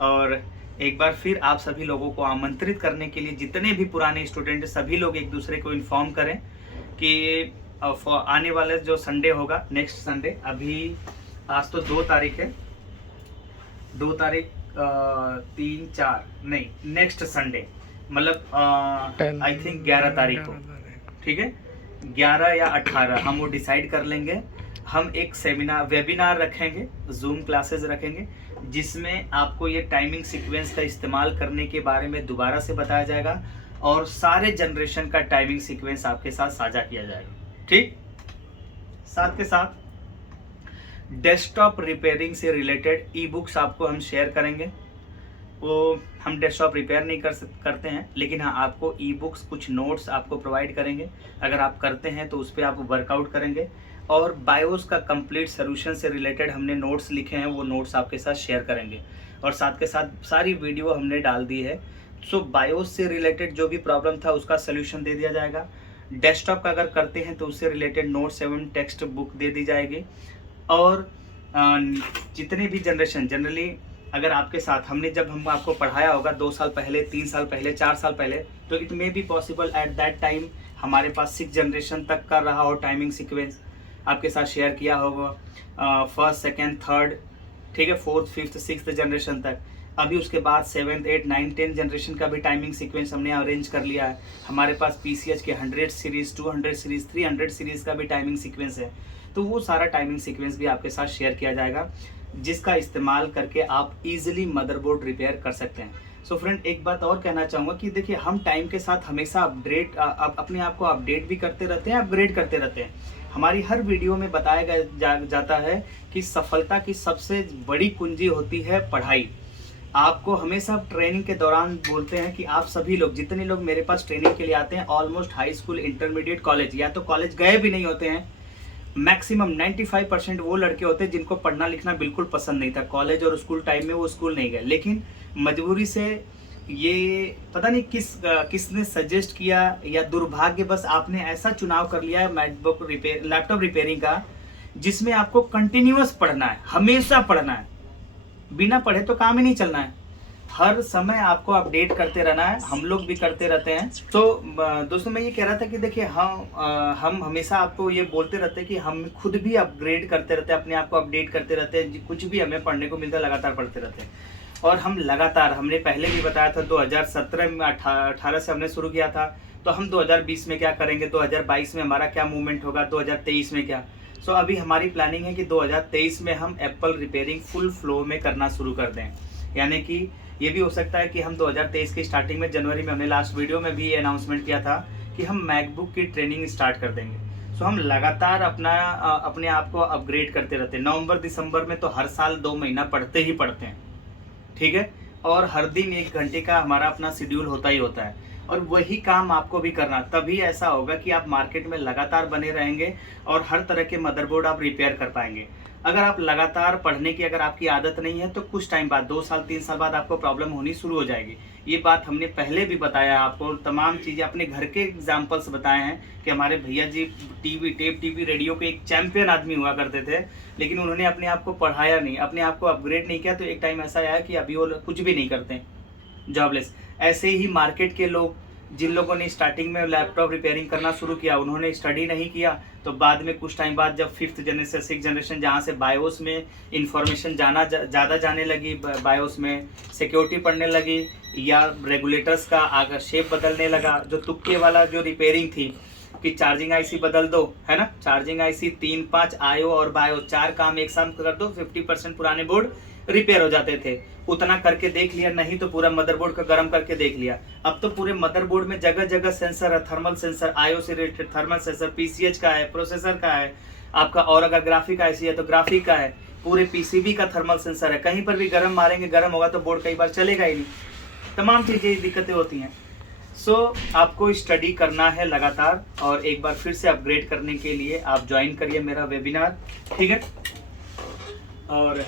और एक बार फिर आप सभी लोगों को आमंत्रित करने के लिए, जितने भी पुराने स्टूडेंट सभी लोग एक दूसरे को इन्फॉर्म करें कि आने वाले जो संडे होगा, नेक्स्ट संडे, अभी आज तो 2 तारीख है, 2 तारीख 3, 4 नहीं, नेक्स्ट संडे मतलब आई थिंक 11 तारीख को, ठीक है, 11 या 18 हम वो डिसाइड कर लेंगे। हम एक वेबिनार रखेंगे, जूम क्लासेस रखेंगे, जिसमें आपको ये टाइमिंग सीक्वेंस का इस्तेमाल करने के बारे में दोबारा से बताया जाएगा, और सारे जनरेशन का टाइमिंग सीक्वेंस आपके साथ साझा किया जाएगा, ठीक। साथ के साथ डेस्कटॉप रिपेयरिंग से रिलेटेड ई बुक्स आपको हम शेयर करेंगे। वो हम डेस्कटॉप रिपेयर नहीं करते हैं, लेकिन हाँ आपको ई बुक्स, कुछ नोट्स आपको प्रोवाइड करेंगे। अगर आप करते हैं तो उस पर आप वर्कआउट करेंगे, और बायोस का कंप्लीट सोल्यूशन से रिलेटेड हमने नोट्स लिखे हैं, वो नोट्स आपके साथ शेयर करेंगे, और साथ के साथ सारी वीडियो हमने डाल दी है। सो बायोस से रिलेटेड जो भी प्रॉब्लम था उसका सोल्यूशन दे दिया जाएगा। डेस्कटॉप का अगर करते हैं तो उससे रिलेटेड नोट्स एवं टेक्स्ट बुक दे दी जाएगी। और जितने भी जनरेशन, जनरली अगर आपके साथ हमने, जब हम आपको पढ़ाया होगा 2 साल पहले, 3 साल पहले, 4 साल पहले, तो it may be possible at that time हमारे पास 6 जनरेशन तक का रहा हो टाइमिंग सीक्वेंस, आपके साथ शेयर किया होगा, 1st, 2nd, 3rd, ठीक है, 4th, 5th, 6th जनरेशन तक। अभी उसके बाद 7th, 8th, 9th, 10th generation का भी टाइमिंग सीक्वेंस हमने अरेंज कर लिया है। हमारे पास PCH के 100 सीरीज़, 200 सीरीज़, 300 सीरीज़ का भी टाइमिंग सीक्वेंस है। तो वो सारा टाइमिंग सीक्वेंस भी आपके साथ शेयर किया जाएगा, जिसका इस्तेमाल करके आप इजीली मदरबोर्ड रिपेयर कर सकते हैं। सो फ्रेंड, एक बात और कहना चाहूँगा कि देखिए, हम टाइम के साथ हमेशा अपने आप को अपडेट भी करते रहते हैं, अपग्रेड करते रहते हैं। हमारी हर वीडियो में बताया जाता है कि सफलता की सबसे बड़ी कुंजी होती है पढ़ाई। आपको हमेशा ट्रेनिंग के दौरान बोलते हैं कि आप सभी लोग, जितने लोग मेरे पास ट्रेनिंग के लिए आते हैं, almost high school, intermediate, college, या तो कॉलेज गए भी नहीं होते हैं। मैक्सिमम 95% वो लड़के होते हैं जिनको पढ़ना लिखना बिल्कुल पसंद नहीं था। कॉलेज और स्कूल टाइम में वो स्कूल नहीं गए, लेकिन मजबूरी से, ये पता नहीं किसने सजेस्ट किया, या दुर्भाग्यवश आपने ऐसा चुनाव कर लिया है मैकबुक रिपेयर, लैपटॉप रिपेयरिंग का, जिसमें आपको कंटिन्यूअस पढ़ना है, हमेशा पढ़ना है, बिना पढ़े तो काम ही नहीं चलना है। हर समय आपको अपडेट करते रहना है, हम लोग भी करते रहते हैं। तो दोस्तों, मैं ये कह रहा था कि देखिए, हम हमेशा आपको ये बोलते रहते हैं कि हम खुद भी अपग्रेड करते रहते हैं, अपने आप को अपडेट करते रहते हैं, कुछ भी हमें पढ़ने को मिलता है लगातार पढ़ते रहते हैं। और हम लगातार, हमने पहले भी बताया था 2017 में 18 से हमने शुरू किया था, तो हम 2020 में क्या करेंगे, 2022 में हमारा क्या मूवमेंट होगा, 2023 में क्या। सो अभी हमारी प्लानिंग है कि 2023 में हम एप्पल रिपेयरिंग फुल फ्लो में करना शुरू कर दें। यानी कि ये भी हो सकता है कि हम 2023 की स्टार्टिंग में, जनवरी में, हमने लास्ट वीडियो में भी ये अनाउंसमेंट किया था कि हम मैकबुक की ट्रेनिंग स्टार्ट कर देंगे। सो हम लगातार अपने आप को अपग्रेड करते रहते हैं। नवंबर दिसंबर में तो हर साल 2 महीना पढ़ते ही पढ़ते हैं, ठीक है, और हर दिन 1 घंटे का हमारा अपना शेड्यूल होता ही होता है, और वही काम आपको भी करना। तभी ऐसा होगा कि आप मार्केट में लगातार बने रहेंगे और हर तरह के मदरबोर्ड आप रिपेयर कर पाएंगे। अगर आप लगातार पढ़ने की अगर आपकी आदत नहीं है तो कुछ टाइम बाद, 2 साल 3 साल बाद आपको प्रॉब्लम होनी शुरू हो जाएगी। ये बात हमने पहले भी बताया आपको, तमाम चीज़ें अपने घर के एग्जाम्पल्स बताए हैं कि हमारे भैया जी टेप टीवी रेडियो के एक चैंपियन आदमी हुआ करते थे, लेकिन उन्होंने अपने आप को पढ़ाया नहीं, अपने आप को अपग्रेड नहीं किया, तो एक टाइम ऐसा आया कि अभी वो कुछ भी नहीं करते, जॉबलेस। ऐसे ही मार्केट के लोग, जिन लोगों ने स्टार्टिंग में लैपटॉप रिपेयरिंग करना शुरू किया, उन्होंने स्टडी नहीं किया, तो बाद में कुछ टाइम बाद जब 5th जनरेशन 6th जनरेशन, जहाँ से बायोस में इंफॉर्मेशन ज़्यादा जाने लगी, बायोस में सिक्योरिटी पढ़ने लगी, या रेगुलेटर्स का अगर शेप बदलने लगा, जो तुक्के वाला जो रिपेयरिंग थी कि चार्जिंग आईसी बदल दो, है ना, चार्जिंग आईसी 3-5 आयो और बायो 4 काम एक साथ कर दो, 50% पुराने बोर्ड रिपेयर हो जाते थे। उतना करके देख लिया, नहीं तो पूरा मदरबोर्ड का गर्म करके देख लिया। अब तो पूरे मदरबोर्ड में जगह जगह सेंसर है, थर्मल सेंसर, आईओ से रिलेटेड थर्मल सेंसर, पीसीएच का है, प्रोसेसर का है आपका, और अगर ग्राफिक आईसी है तो ग्राफिक का है, पूरे पीसीबी का थर्मल सेंसर है। कहीं पर भी गर्म मारेंगे, गर्म होगा तो बोर्ड कई बार चलेगा ही नहीं। तमाम चीज़ें दिक्कतें होती हैं। सो आपको स्टडी करना है लगातार, और एक बार फिर से अपग्रेड करने के लिए आप ज्वाइन करिए मेरा वेबिनार, ठीक है। और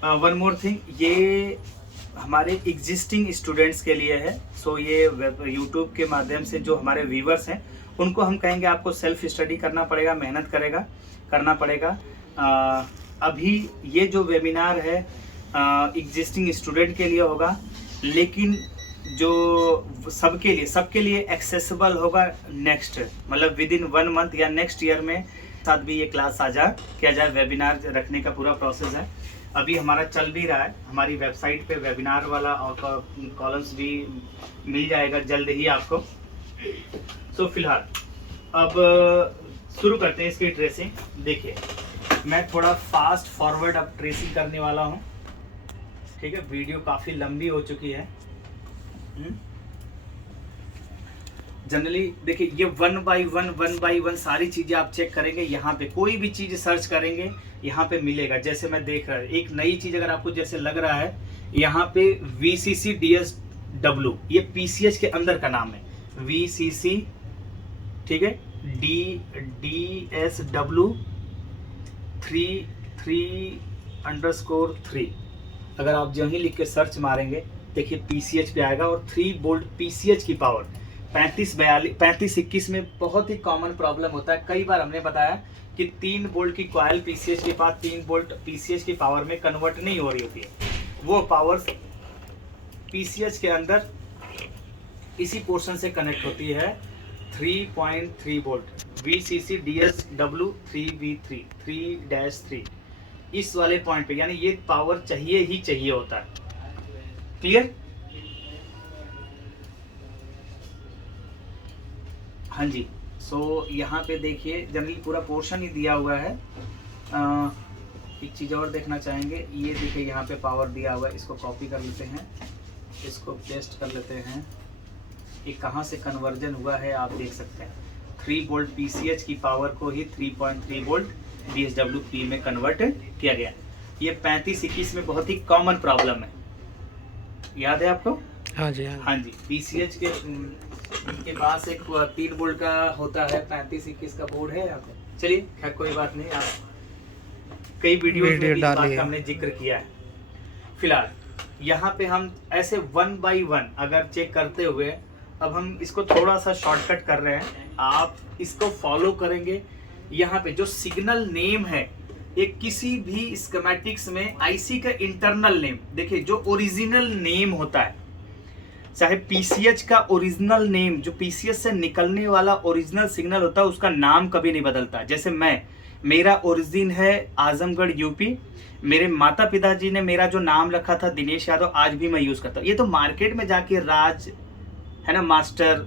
वन मोर थिंग, ये हमारे एग्जिस्टिंग स्टूडेंट्स के लिए है। सो ये यूट्यूब के माध्यम से जो हमारे व्यूवर्स हैं, उनको हम कहेंगे आपको सेल्फ स्टडी करना पड़ेगा, मेहनत करना पड़ेगा। अभी ये जो वेबिनार है एग्जिस्टिंग स्टूडेंट के लिए होगा, लेकिन जो सबके लिए एक्सेसिबल होगा नेक्स्ट, मतलब विद इन 1 मंथ या नेक्स्ट ईयर में साथ भी ये क्लास किया जाए। वेबिनार रखने का पूरा प्रोसेस है, अभी हमारा चल भी रहा है। हमारी वेबसाइट पे वेबिनार वाला और कॉलम्स भी मिल जाएगा जल्द ही आपको। सो फिलहाल अब शुरू करते हैं इसकी ट्रेसिंग। देखिए, मैं थोड़ा फास्ट फॉरवर्ड अब ट्रेसिंग करने वाला हूँ, ठीक है। वीडियो काफ़ी लंबी हो चुकी है। जनरली देखिए, ये 1 बाई 1 सारी चीज़ें आप चेक करेंगे। यहाँ पे कोई भी चीज़ सर्च करेंगे, यहाँ पे मिलेगा। जैसे मैं देख रहा हूँ एक नई चीज़, अगर आपको जैसे लग रहा है, यहाँ पे VCC DSW, ये PCH के अंदर का नाम है, VCC, ठीक है, DSW 3 अगर आप जो ही लिख के सर्च मारेंगे, देखिए PCH पे आएगा, और 3 वोल्ट PCH की पावर 35-21 में बहुत ही कॉमन प्रॉब्लम होता है। कई बार हमने बताया कि 3 वोल्ट की कॉइल PCH के पास 3 वोल्ट PCH की पावर में कन्वर्ट नहीं हो रही होती है। वो पावर PCH के अंदर इसी पोर्शन से कनेक्ट होती है, 3.3 वोल्ट VCC DSW 3V3 इस वाले पॉइंट पे, यानी ये पावर चाहिए ही चाहिए होता है। क्लियर? हाँ जी। सो यहाँ पे देखिए, जनरली पूरा पोर्शन ही दिया हुआ है। एक चीज़ और देखना चाहेंगे, ये देखिए यहाँ पे पावर दिया हुआ है। इसको कॉपी कर लेते हैं, इसको पेस्ट कर लेते हैं कि कहाँ से कन्वर्जन हुआ है, आप देख सकते हैं। 3 वोल्ट PCH की पावर को ही 3.3 वोल्ट DSWP में कन्वर्ट किया गया। ये 35-21 में बहुत ही कॉमन प्रॉब्लम है, याद है आपको? हाँ जी, हाँ जी। PCH के पास एक 3 वोल्ट का होता है, 35-21 का बोर्ड है यहाँ पे। चलिए खैर कोई बात नहीं, आप कई वीडियो में इस बात का हमने जिक्र किया है। फिलहाल यहाँ पे हम ऐसे 1 बाई 1 अगर चेक करते हुए, अब हम इसको थोड़ा सा शॉर्टकट कर रहे हैं, आप इसको फॉलो करेंगे। यहाँ पे जो सिग्नल नेम है, एक किसी भी स्कीमेटिक्स में आईसी का इंटरनल नेम, देखिए जो ओरिजिनल नेम होता है, चाहे PCH का ओरिजिनल नेम, जो PCH से निकलने वाला ओरिजिनल सिग्नल होता है, उसका नाम कभी नहीं बदलता। जैसे मैं मेरा ओरिजिन है आजमगढ़ यूपी। मेरे माता पिताजी ने मेरा जो नाम रखा था दिनेश यादव, आज भी मैं यूज़ करता हूँ। ये तो मार्केट में जाके राज है ना, मास्टर,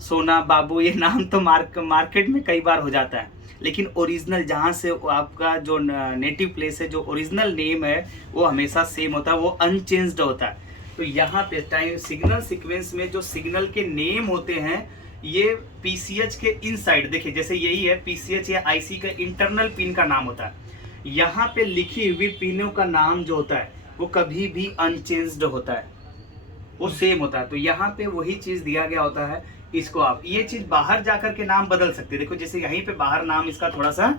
सोना, बाबू, ये नाम तो मार्केट में कई बार हो जाता है, लेकिन ओरिजिनल जहाँ से आपका जो नेटिव प्लेस है, जो ओरिजिनल नेम है वो हमेशा सेम होता है, वो अनचेंज्ड होता है। तो यहाँ पे टाइम सिग्नल सीक्वेंस में जो सिग्नल के नेम होते हैं ये पीसीएच के इनसाइड, देखिए जैसे यही है पीसीएच या आईसी का इंटरनल पिन का नाम होता है। यहाँ पे लिखी हुई पिनों का नाम जो होता है वो कभी भी अनचेंज्ड होता है, वो सेम होता है। तो यहाँ पे वही चीज दिया गया होता है। इसको आप ये चीज बाहर जाकर के नाम बदल सकते हैं, देखो जैसे यहीं पे बाहर नाम इसका थोड़ा सा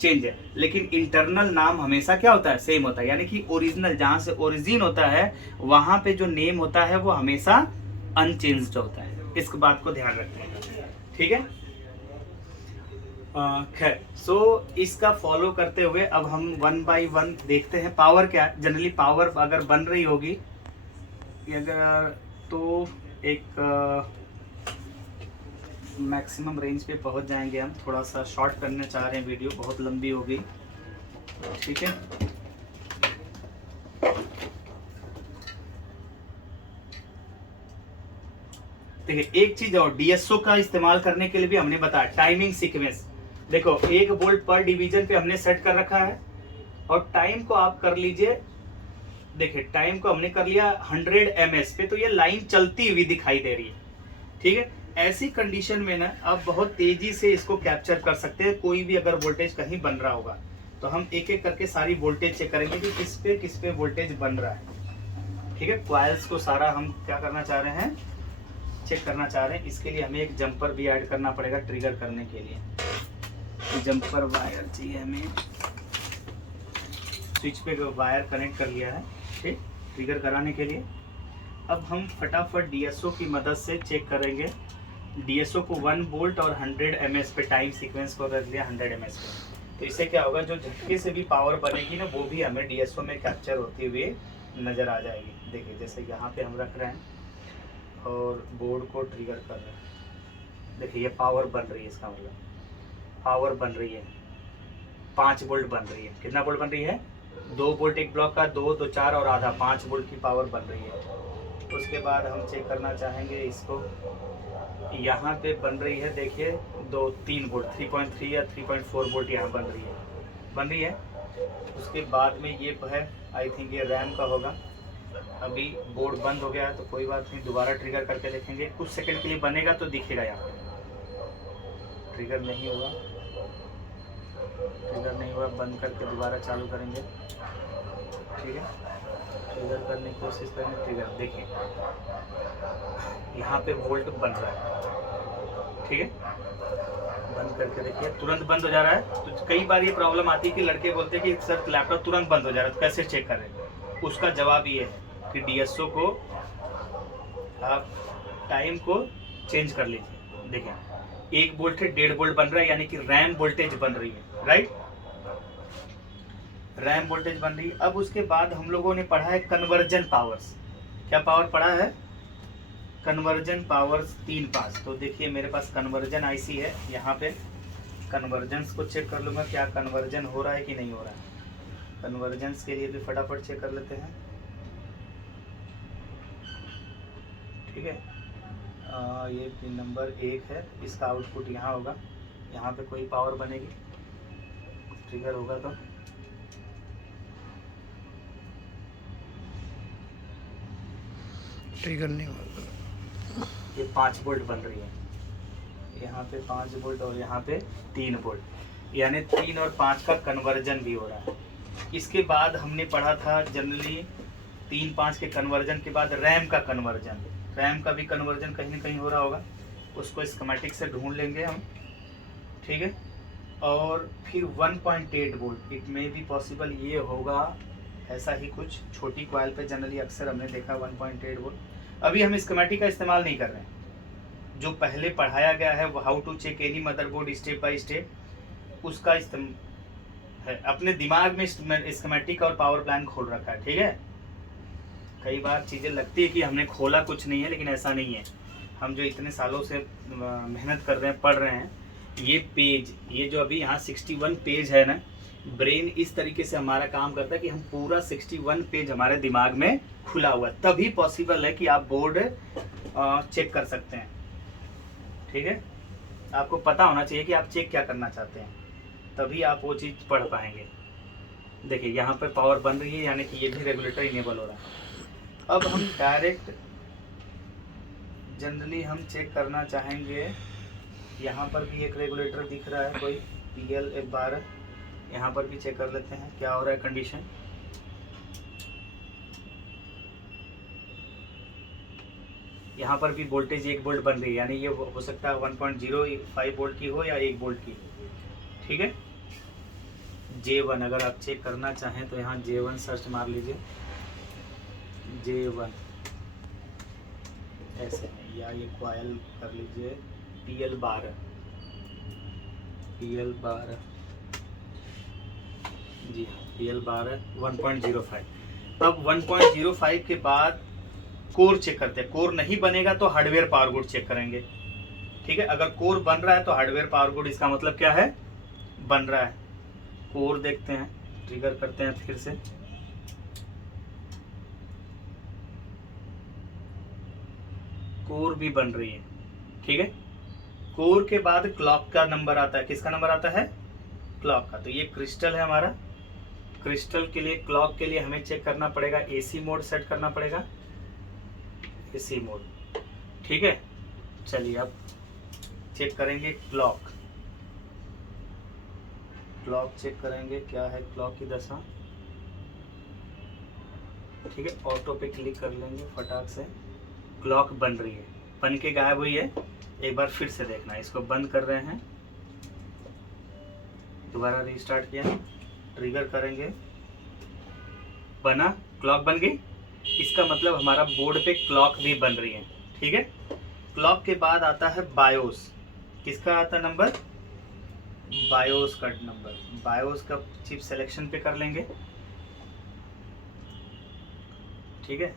चेंज है, लेकिन इंटरनल नाम हमेशा क्या होता है, सेम होता है। यानी कि ओरिजिनल जहां से ओरिजिन होता है वहां पे जो नेम होता है वो हमेशा अनचेंज्ड होता है। इस बात को ध्यान रखते हैं, ठीक है। खैर सो इसका फॉलो करते हुए अब हम 1 बाय 1 देखते हैं। पावर क्या है, जनरली पावर अगर बन रही होगी अगर तो एक मैक्सिमम रेंज पे पहुंच जाएंगे हम। थोड़ा सा शॉर्ट करने चाह रहे हैं, वीडियो बहुत लंबी हो गई, ठीक है। देखिए एक चीज और, डीएसओ का इस्तेमाल करने के लिए भी हमने बताया टाइमिंग सीक्वेंस। देखो 1 वोल्ट पर डिवीजन पे हमने सेट कर रखा है और टाइम को आप कर लीजिए, देखिए टाइम को हमने कर लिया 100 ms पे, तो ये लाइन चलती हुई दिखाई दे रही है, ठीक है। ऐसी कंडीशन में ना आप बहुत तेजी से इसको कैप्चर कर सकते हैं। कोई भी अगर वोल्टेज कहीं बन रहा होगा तो हम एक एक करके सारी वोल्टेज चेक करेंगे कि किस पे वोल्टेज बन रहा है, ठीक है। कॉइल्स को सारा हम क्या करना चाह रहे हैं, चेक करना चाह रहे हैं। इसके लिए हमें एक जंपर भी ऐड करना पड़ेगा ट्रिगर करने के लिए। तो जंपर वायर चाहिए हमें, स्विच पे वायर कनेक्ट कर लिया है, ठीक, ट्रिगर कराने के लिए। अब हम फटाफट डीएसओ की मदद से चेक करेंगे। डीएसओ को 1 वोल्ट और 100 ms पे टाइम सीक्वेंस को रख लिया 100 ms पे। तो इससे क्या होगा, जो झटके से भी पावर बनेगी ना वो भी हमें डीएसओ में कैप्चर होती हुई नज़र आ जाएगी। देखिए जैसे यहाँ पे हम रख रहे हैं और बोर्ड को ट्रिगर कर रहे हैं, देखिए ये पावर बन रही है, इसका मतलब पावर बन रही है, 5 वोल्ट बन रही है। कितना वोल्ट बन रही है, 2 वोल्ट एक ब्लॉक का, 2 2 4 और आधा 5 वोल्ट की पावर बन रही है। उसके बाद हम चेक करना चाहेंगे इसको, यहाँ पे बन रही है, देखिए 2-3 वोल्ट, 3.3 या 3.4 वोल्ट यहाँ बन रही है। उसके बाद में ये है, आई थिंक ये रैम का होगा। अभी बोर्ड बंद हो गया है तो कोई बात नहीं, दोबारा ट्रिगर करके देखेंगे। कुछ सेकंड के लिए बनेगा तो दिखेगा, यहाँ ट्रिगर नहीं हुआ, बंद करके दोबारा चालू करेंगे, ठीक है। ट्रिगर करने की कोशिश करेंगे, ट्रिगर देखिए यहाँ पे वोल्ट बन रहा है, ठीक है। बंद करके देखिए, तुरंत बंद हो जा रहा है। तो कई बार ये प्रॉब्लम आती है कि लड़के बोलते हैं कि सर लैपटॉप तुरंत बंद हो जा रहा है, तो कैसे चेक करें। उसका जवाब ये है कि डीएसओ को आप टाइम को चेंज कर लीजिए। देखिए 1 वोल्ट से 1.5 वोल्ट बन रहा है, यानी कि रैम वोल्टेज बन रही है, राइट, रैम वोल्टेज बन रही है। अब उसके बाद हम लोगों ने पढ़ा है कन्वर्जन पावर्स। क्या पावर पढ़ा है, कन्वर्जन पावर्स 3-5। तो देखिए मेरे पास कन्वर्जन आईसी है, यहाँ पे कन्वर्जेंस को चेक कर लूँगा क्या कन्वर्जन हो रहा है कि नहीं हो रहा है। कन्वर्जेंस के लिए भी फटाफट चेक कर लेते हैं, ठीक है। ये पिन नंबर 1 है, इसका आउटपुट यहाँ होगा, यहाँ पे कोई पावर बनेगी, ट्रिगर होगा तो ट्रिगर नहीं होगा। ये 5 वोल्ट बन रही है, यहाँ पे 5 वोल्ट और यहाँ पे 3 वोल्ट, यानी 3 और 5 का कन्वर्जन भी हो रहा है। इसके बाद हमने पढ़ा था जनरली 3-5 के कन्वर्जन के बाद रैम का कन्वर्जन, रैम का भी कन्वर्जन कहीं ना कहीं हो रहा होगा, उसको स्कीमेटिक से ढूंढ लेंगे हम, ठीक है। और फिर 1.8 वोल्ट, इट में भी पॉसिबल ये होगा, ऐसा ही कुछ छोटी कॉइल पे जनरली अक्सर हमने देखा 1.8 वोल्ट। अभी हम स्कीमेटिक का इस्तेमाल नहीं कर रहे हैं, जो पहले पढ़ाया गया है वो how to check any motherboard step by step, उसका इस्तेमाल है। अपने दिमाग में स्कीमेटिक और पावर प्लान खोल रखा है, ठीक है। कई बार चीज़ें लगती है कि हमने खोला कुछ नहीं है, लेकिन ऐसा नहीं है। हम जो इतने सालों से मेहनत कर रहे हैं, पढ़ रहे हैं, ये पेज, ये जो अभी यहाँ 61 पेज है ना, ब्रेन इस तरीके से हमारा काम करता है कि हम पूरा 61 पेज हमारे दिमाग में खुला हुआ है, तभी पॉसिबल है कि आप बोर्ड चेक कर सकते हैं। ठीक है, आपको पता होना चाहिए कि आप चेक क्या करना चाहते हैं, तभी आप वो चीज़ पढ़ पाएंगे। देखिए यहाँ पर पावर बन रही है, यानी कि ये भी रेगुलेटर इनेबल हो रहा है। अब हम डायरेक्ट जनरली हम चेक करना चाहेंगे, यहाँ पर भी एक रेगुलेटर दिख रहा है कोई PL 12, यहाँ पर भी चेक कर लेते हैं क्या हो रहा है कंडीशन। यहाँ पर भी वोल्टेज 1 वोल्ट बन रही है, यानी ये हो सकता है 1.05 वोल्ट की हो या 1 वोल्ट की। ठीक है, J1 अगर आप चेक करना चाहें तो यहाँ J1 सर्च मार लीजिए, J1 ऐसे है, या ये कॉयल कर लीजिए PL 12 जी हाँ, PL 12 1.05। अब 1.05 के बाद कोर चेक करते हैं। कोर नहीं बनेगा तो हार्डवेयर पावर गुड चेक करेंगे। ठीक है, अगर कोर बन रहा है तो हार्डवेयर पावर गुड, इसका मतलब क्या है, बन रहा है। कोर देखते हैं, ट्रिगर करते हैं फिर से, कोर भी बन रही है। ठीक है, कोर के बाद क्लॉक का नंबर आता है, किसका नंबर आता है, क्लॉक का। तो ये क्रिस्टल है हमारा, क्रिस्टल के लिए क्लॉक के लिए हमें चेक करना पड़ेगा, AC मोड सेट करना पड़ेगा, AC मोड। ठीक है, चलिए अब चेक करेंगे क्लॉक चेक करेंगे क्या है क्लॉक की दशा। ठीक है, ऑटो पे क्लिक कर लेंगे फटाक से। क्लॉक बन रही है, बन के गायब हुई है। एक बार फिर से देखना, इसको बंद कर रहे हैं, दोबारा रीस्टार्ट किया, ट्रिगर करेंगे, बना, क्लॉक बन गई। इसका मतलब हमारा बोर्ड पे क्लॉक भी बन रही है। ठीक है, क्लॉक के बाद आता है बायोस। किसका आता है नंबर, बायोस का नंबर। बायोस का चिप सिलेक्शन पे कर लेंगे। ठीक है,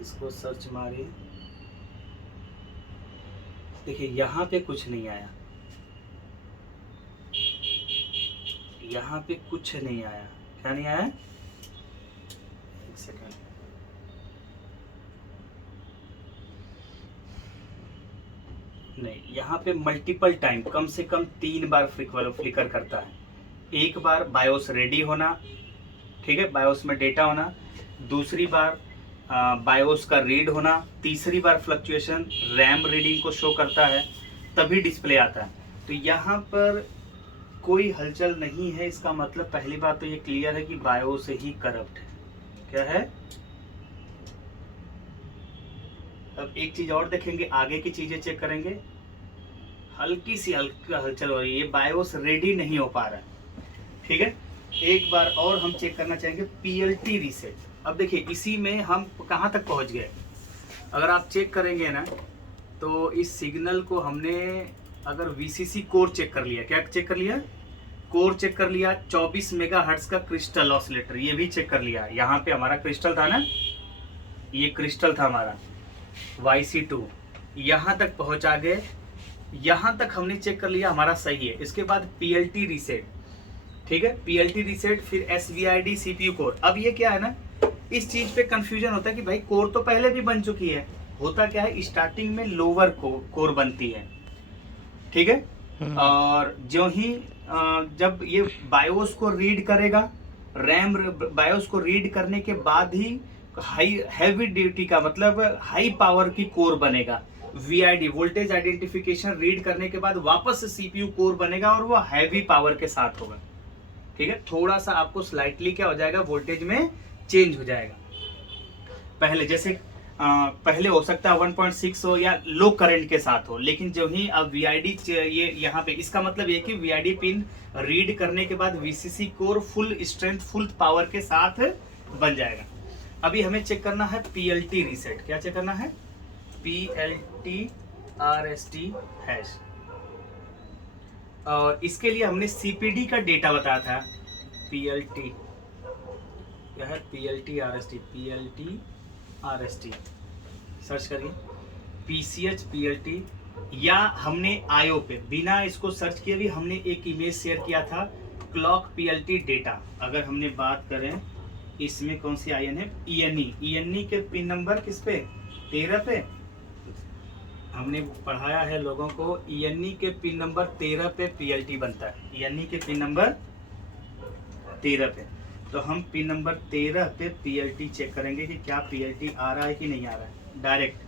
इसको सर्च मारिए, देखिए यहाँ पे कुछ नहीं आया, यहाँ पे कुछ नहीं आया। क्या नहीं आया, एक सेकंड, नहीं, यहाँ पे मल्टीपल टाइम, कम से कम 3 बार फ्लिकर करता है। एक बार बायोस रेडी होना, ठीक है, बायोस में डेटा होना, दूसरी बार बायोस का रीड होना, तीसरी बार फ्लक्चुएशन रैम रीडिंग को शो करता है, तभी डिस्प्ले आता है। तो यहाँ पर कोई हलचल नहीं है, इसका मतलब पहली बात तो ये क्लियर है कि बायोस ही करप्ट है। क्या है, अब एक चीज और देखेंगे, आगे की चीजें चेक करेंगे, हल्की सी हलचल हो रही है, ये बायोस रेडी नहीं हो पा रहा है। ठीक है, एक बार और हम चेक करना चाहेंगे PLT रीसेट। अब देखिए इसी में हम कहाँ तक पहुँच गए, अगर आप चेक करेंगे ना तो इस सिग्नल को हमने अगर VCC कोर चेक कर लिया, क्या चेक कर लिया, कोर चेक कर लिया, 24 मेगाहर्ट्ज का क्रिस्टल ऑसिलेटर ये भी चेक कर लिया। यहाँ पे हमारा क्रिस्टल था ना, ये क्रिस्टल था हमारा YC2, यहाँ तक पहुँचा गए, यहाँ तक हमने चेक कर लिया, हमारा सही है। इसके बाद PLT रीसेट, ठीक है, PLT रीसेट, फिर SVID CPU कोर। अब ये क्या है ना, इस चीज पे कंफ्यूजन होता है कि भाई कोर तो पहले भी बन चुकी है। होता क्या है, स्टार्टिंग में लोअर कोर बनती है, ठीक है, और जो ही जब ये बायोस को रीड करेगा, रैम बायोस को रीड करने के बाद ही हाई हैवी ड्यूटी का मतलब हाई पावर की कोर बनेगा। VID वोल्टेज आइडेंटिफिकेशन रीड करने के बाद वापस से CPU कोर बनेगा और वो हैवी पावर के साथ होगा। ठीक है, थोड़ा सा आपको स्लाइटली क्या हो जाएगा, वोल्टेज में चेंज हो जाएगा। पहले जैसे पहले हो सकता है 1.6 हो या लो करंट के साथ हो, लेकिन जो ही अब VID ये यहाँ पे, इसका मतलब ये कि VID पिन रीड करने के बाद VCC core full strength full power के साथ बन जाएगा। अभी हमें चेक करना है PLT रीसेट। क्या चेक करना है, PLT RST हैश, और इसके लिए हमने CPD का डेटा बताया था। PLT क्या है, PLT RST सर्च करिए, PCH PLT या हमने आयो पे बिना इसको सर्च किए भी हमने एक इमेज शेयर किया था क्लॉक पीएलटी डेटा। अगर हमने बात करें इसमें कौन सी आईएन है, ईएनई के पिन नंबर किस पे, 13 पे। हमने पढ़ाया है लोगों को ईएनई के पिन नंबर 13 पे पीएलटी बनता है, ईएनई के पिन नंबर 13 पे। तो हम पिन नंबर 13 पे पीएलटी चेक करेंगे कि क्या पीएलटी आ रहा है कि नहीं आ रहा है। डायरेक्ट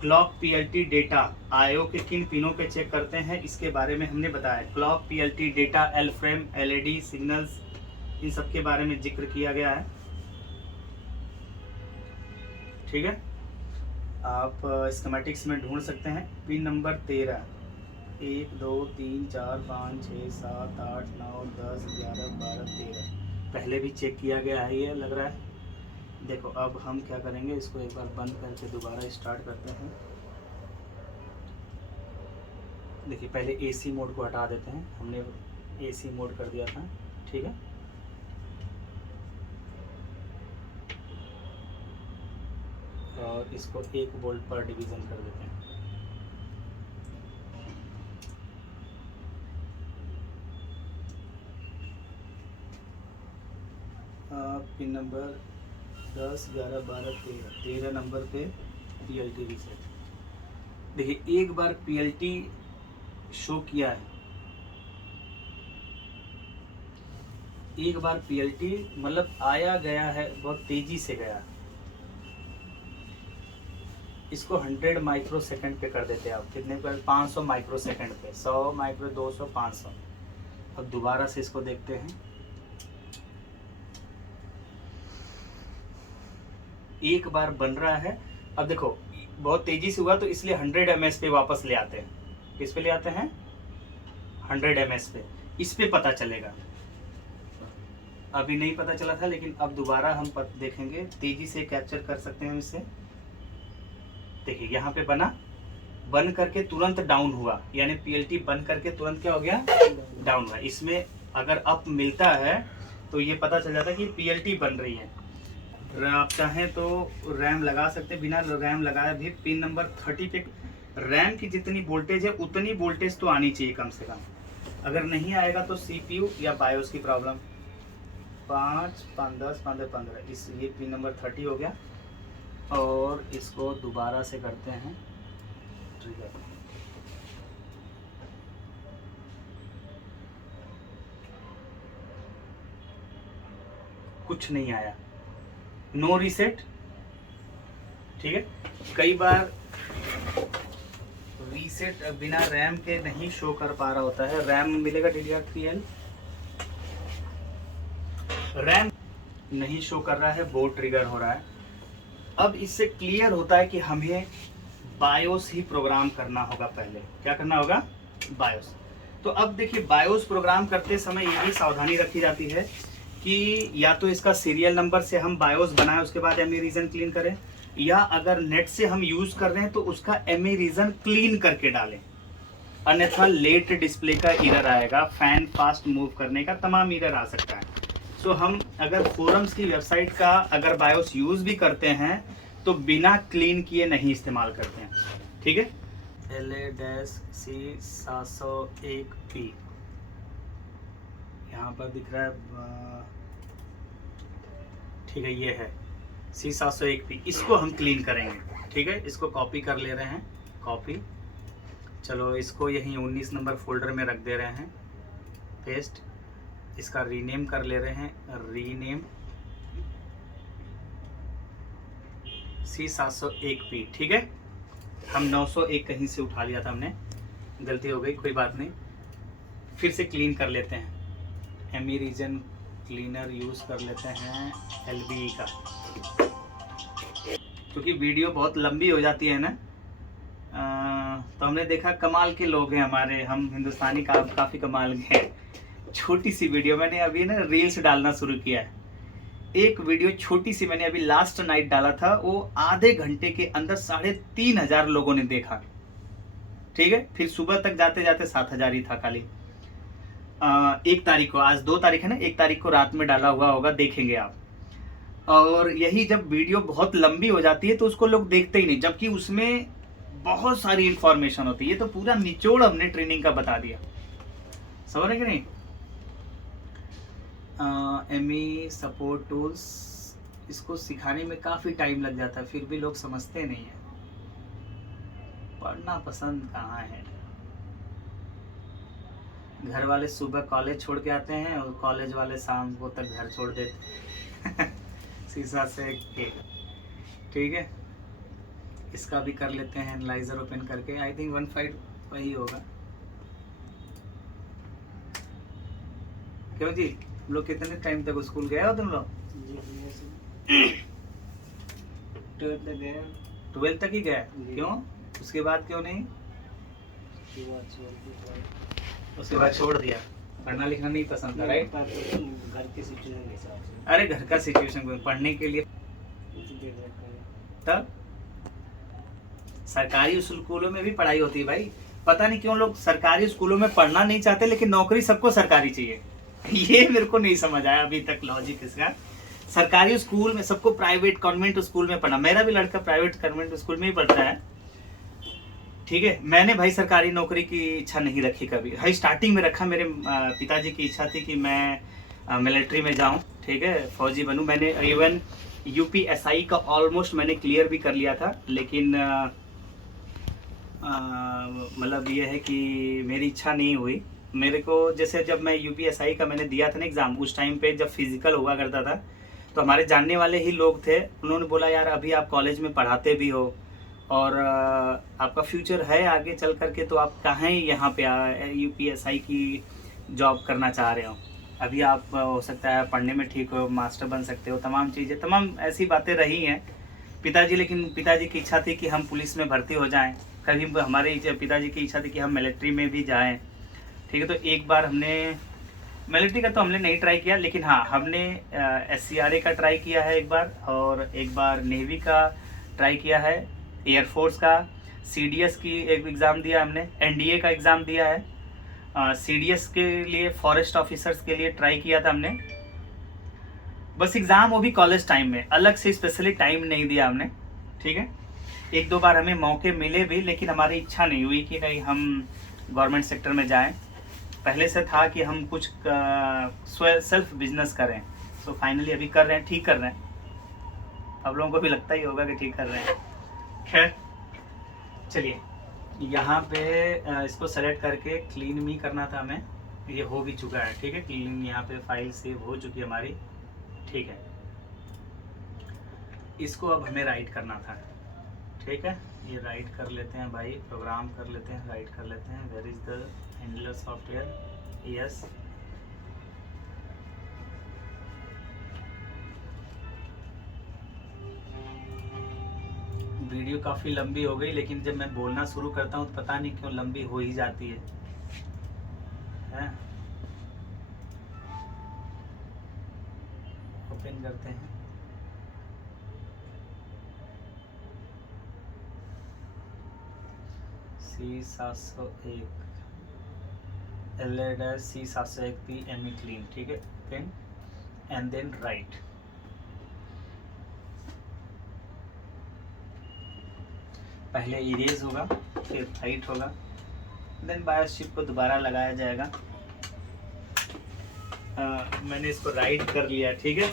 क्लॉक पीएलटी डेटा आयो के किन पिनों पे चेक करते हैं इसके बारे में हमने बताया। Clock PLT data L frame, LED signals, इन सब के बारे में जिक्र किया गया है। ठीक है, आप स्कीमेटिक्स में ढूंढ सकते हैं पिन नंबर 13, 1 2 3 4 5 6 7 8 9 10 11 12 13 पहले भी चेक किया गया है, ये लग रहा है। देखो अब हम क्या करेंगे, इसको एक बार बंद करके दोबारा स्टार्ट करते हैं। देखिए पहले एसी मोड को हटा देते हैं, हमने एसी मोड कर दिया था। ठीक है, और इसको 1 वोल्ट पर डिवीज़न कर देते हैं। पिन नंबर 10 11 12 13 नंबर पे पीएलटी रीसेट। देखिए एक बार पीएलटी शो किया है, एक बार पीएलटी मतलब आया गया है, बहुत तेजी से गया। इसको 100 माइक्रो सेकंड पे कर देते हैं आप, कितने पर, 500 माइक्रो सेकंड पे, 100 माइक्रो 200 500। अब दोबारा से इसको देखते हैं, एक बार बन रहा है। अब देखो बहुत तेजी से हुआ तो इसलिए 100 ms पे वापस ले आते हैं। किस पे ले आते हैं, 100 ms पे, इस पे पता चलेगा। अभी नहीं पता चला था लेकिन अब दोबारा हम देखेंगे, तेजी से कैप्चर कर सकते हैं इसे। देखिए यहाँ पे बना, बन करके तुरंत डाउन हुआ, यानी पीएलटी बन करके तुरंत क्या हो गया, डाउन हुआ। इसमें अगर अप मिलता है तो ये पता चल जाता है कि पीएलटी बन रही है। आप चाहें तो रैम लगा सकते हैं, बिना रैम लगाए भी पिन नंबर 30 पे रैम की जितनी वोल्टेज है उतनी वोल्टेज तो आनी चाहिए कम से कम। अगर नहीं आएगा तो सीपीयू या बायोस की प्रॉब्लम। 5 5 10 15 15 इस ये पिन नंबर 30 हो गया। और इसको दोबारा से करते हैं ट्रिगर। कुछ नहीं आया, नो रीसेट। ठीक है, कई बार रीसेट बिना रैम के नहीं शो कर पा रहा होता है। रैम मिलेगा DDR3L, रैम नहीं शो कर रहा है, बोर्ड ट्रिगर हो रहा है। अब इससे क्लियर होता है कि हमें बायोस ही प्रोग्राम करना होगा। पहले क्या करना होगा, बायोस। तो अब देखिए बायोस प्रोग्राम करते समय ये भी सावधानी रखी जाती है कि या तो इसका सीरियल नंबर से हम बायोस बनाएं, उसके बाद एमई रीजन क्लीन करें, या अगर नेट से हम यूज कर रहे हैं तो उसका एमई रीजन क्लीन करके डालें, अन्यथा लेट डिस्प्ले का एरर आएगा, फैन फास्ट मूव करने का तमाम एरर आ सकता है। तो हम अगर फोरम्स की वेबसाइट का अगर बायोस यूज भी करते हैं तो बिना क्लीन किए नहीं इस्तेमाल करते हैं। ठीक है, LA-C701P यहाँ पर दिख रहा है। ठीक है, ये है C701P, इसको हम क्लीन करेंगे। ठीक है, इसको कॉपी कर ले रहे हैं, कॉपी। चलो इसको यहीं 19 नंबर फोल्डर में रख दे रहे हैं, पेस्ट। इसका रीनेम कर ले रहे हैं, रीनेम C701P। ठीक है, हम 901 कहीं से उठा लिया था हमने, गलती हो गई, कोई बात नहीं। फिर से क्लीन कर लेते हैं, एमई रीजन क्लीनर यूज़ कर लेते हैं LBE का, क्योंकि वीडियो बहुत लंबी हो जाती है ना। तो हमने देखा कमाल के लोग हैं हमारे, हम हिंदुस्तानी काफ़ी कमाल के हैं। छोटी सी वीडियो मैंने अभी ना रील्स डालना शुरू किया है। एक वीडियो छोटी सी मैंने अभी लास्ट नाइट डाला था, वो आधे घंटे के अंदर 3500 लोगों ने देखा। ठीक है, फिर सुबह तक जाते जाते 7000 ही था खाली। 1 तारीख को, आज 2 तारीख है ना, 1 तारीख को रात में डाला हुआ होगा, देखेंगे आप। और यही जब वीडियो बहुत लंबी हो जाती है तो उसको लोग देखते ही नहीं, जबकि उसमें बहुत सारी इंफॉर्मेशन होती है। ये तो पूरा निचोड़ हमने ट्रेनिंग का बता दिया, समझ रहे कि नहीं। एमई सपोर्ट टूल्स, इसको सिखाने में काफ़ी टाइम लग जाता है, फिर भी लोग समझते नहीं है, पढ़ना पसंद कहाँ है। घर वाले सुबह कॉलेज छोड़ के आते हैं और कॉलेज वाले शाम को तक घर छोड़ देते शीशा से के। ठीक है, इसका भी कर लेते हैं एनालाइजर ओपन करके। आई थिंक 1.5 वही होगा। क्यों जी, तुम लोग कितने टाइम तक स्कूल गए हो तुम लोग? 12 तक ही गए, क्यों? उसके बाद क्यों नहीं? उसके बाद छोड़ दिया, पढ़ना लिखना नहीं पसंद था, राइट? घर की सिचुएशन के हिसाब से। अरे घर का सिचुएशन पढ़ने के लिए, तब सरकारी स्कूलों में भी पढ़ाई होती है भाई। पता नहीं क्यों लोग सरकारी स्कूलों में पढ़ना नहीं चाहते, लेकिन नौकरी सबको सरकारी चाहिए। ये मेरे को नहीं समझ आया अभी तक लॉजिक इसका। सरकारी स्कूल में सबको प्राइवेट कॉन्वेंट स्कूल में पढ़ना। मेरा भी लड़का प्राइवेट कॉन्वेंट स्कूल में ही पढ़ता है, ठीक है। मैंने भाई सरकारी नौकरी की इच्छा नहीं रखी कभी। भाई स्टार्टिंग में रखा, मेरे पिताजी की इच्छा थी कि मैं मिलिट्री में जाऊं, ठीक है, फौजी बनूं। मैंने इवन यूपीएसआई का ऑलमोस्ट मैंने क्लियर भी कर लिया था, लेकिन मतलब ये है कि मेरी इच्छा नहीं हुई। मेरे को जैसे जब मैं यूपीएसआई का मैंने दिया था ना एग्ज़ाम, उस टाइम पे जब फिजिकल हुआ करता था, तो हमारे जानने वाले ही लोग थे। उन्होंने बोला यार अभी आप कॉलेज में पढ़ाते भी हो और आपका फ्यूचर है आगे चल करके, तो आप कहाँ यहाँ पे यूपीएसआई की जॉब करना चाह रहे हो। अभी आप हो सकता है पढ़ने में ठीक हो, मास्टर बन सकते हो, तमाम चीज़ें, तमाम ऐसी बातें रही हैं पिताजी। लेकिन पिताजी की इच्छा थी कि हम पुलिस में भर्ती हो जाएं। कभी हमारे पिताजी की इच्छा थी कि हम मिलिट्री में भी जाएं, ठीक है। तो एक बार हमने मिलिट्री का तो हमने नहीं ट्राई किया, लेकिन हाँ हमने SCRA का ट्राई किया है एक बार, और एक बार नेवी का ट्राई किया है, एयरफोर्स का, CDS की एक एग्ज़ाम दिया हमने, NDA का एग्ज़ाम दिया है, CDS के लिए फॉरेस्ट ऑफिसर्स के लिए ट्राई किया था हमने। बस एग्ज़ाम वो भी कॉलेज टाइम में, अलग से स्पेशली टाइम नहीं दिया हमने, ठीक है। एक दो बार हमें मौके मिले भी, लेकिन हमारी इच्छा नहीं हुई कि नहीं हम गवर्नमेंट सेक्टर में जाएं। पहले से था कि हम कुछ सेल्फ बिजनेस करें। सो फाइनली अभी कर रहे हैं, ठीक कर रहे हैं। आप लोगों को भी लगता ही होगा कि ठीक कर रहे हैं। खैर चलिए, यहाँ पे इसको सेलेक्ट करके क्लीन मी करना था हमें, ये हो भी चुका है, ठीक है। क्लीन यहाँ पे फाइल सेव हो चुकी है हमारी, ठीक है। इसको अब हमें राइट करना था, ठीक है। ये राइट कर लेते हैं भाई, प्रोग्राम कर लेते हैं, राइट कर लेते हैं। Where is the handler software, yes. Video काफ़ी लंबी हो गई, लेकिन जब मैं बोलना शुरू करता हूँ तो पता नहीं क्यों लंबी हो ही जाती है, हैं? ओपन करते हैं। C701 C701P ME clean, ठीक है। Open and then write. पहले इरेज होगा, फिर राइट होगा, देन बायोस चिप को दोबारा लगाया जाएगा। मैंने इसको राइट कर लिया, ठीक है।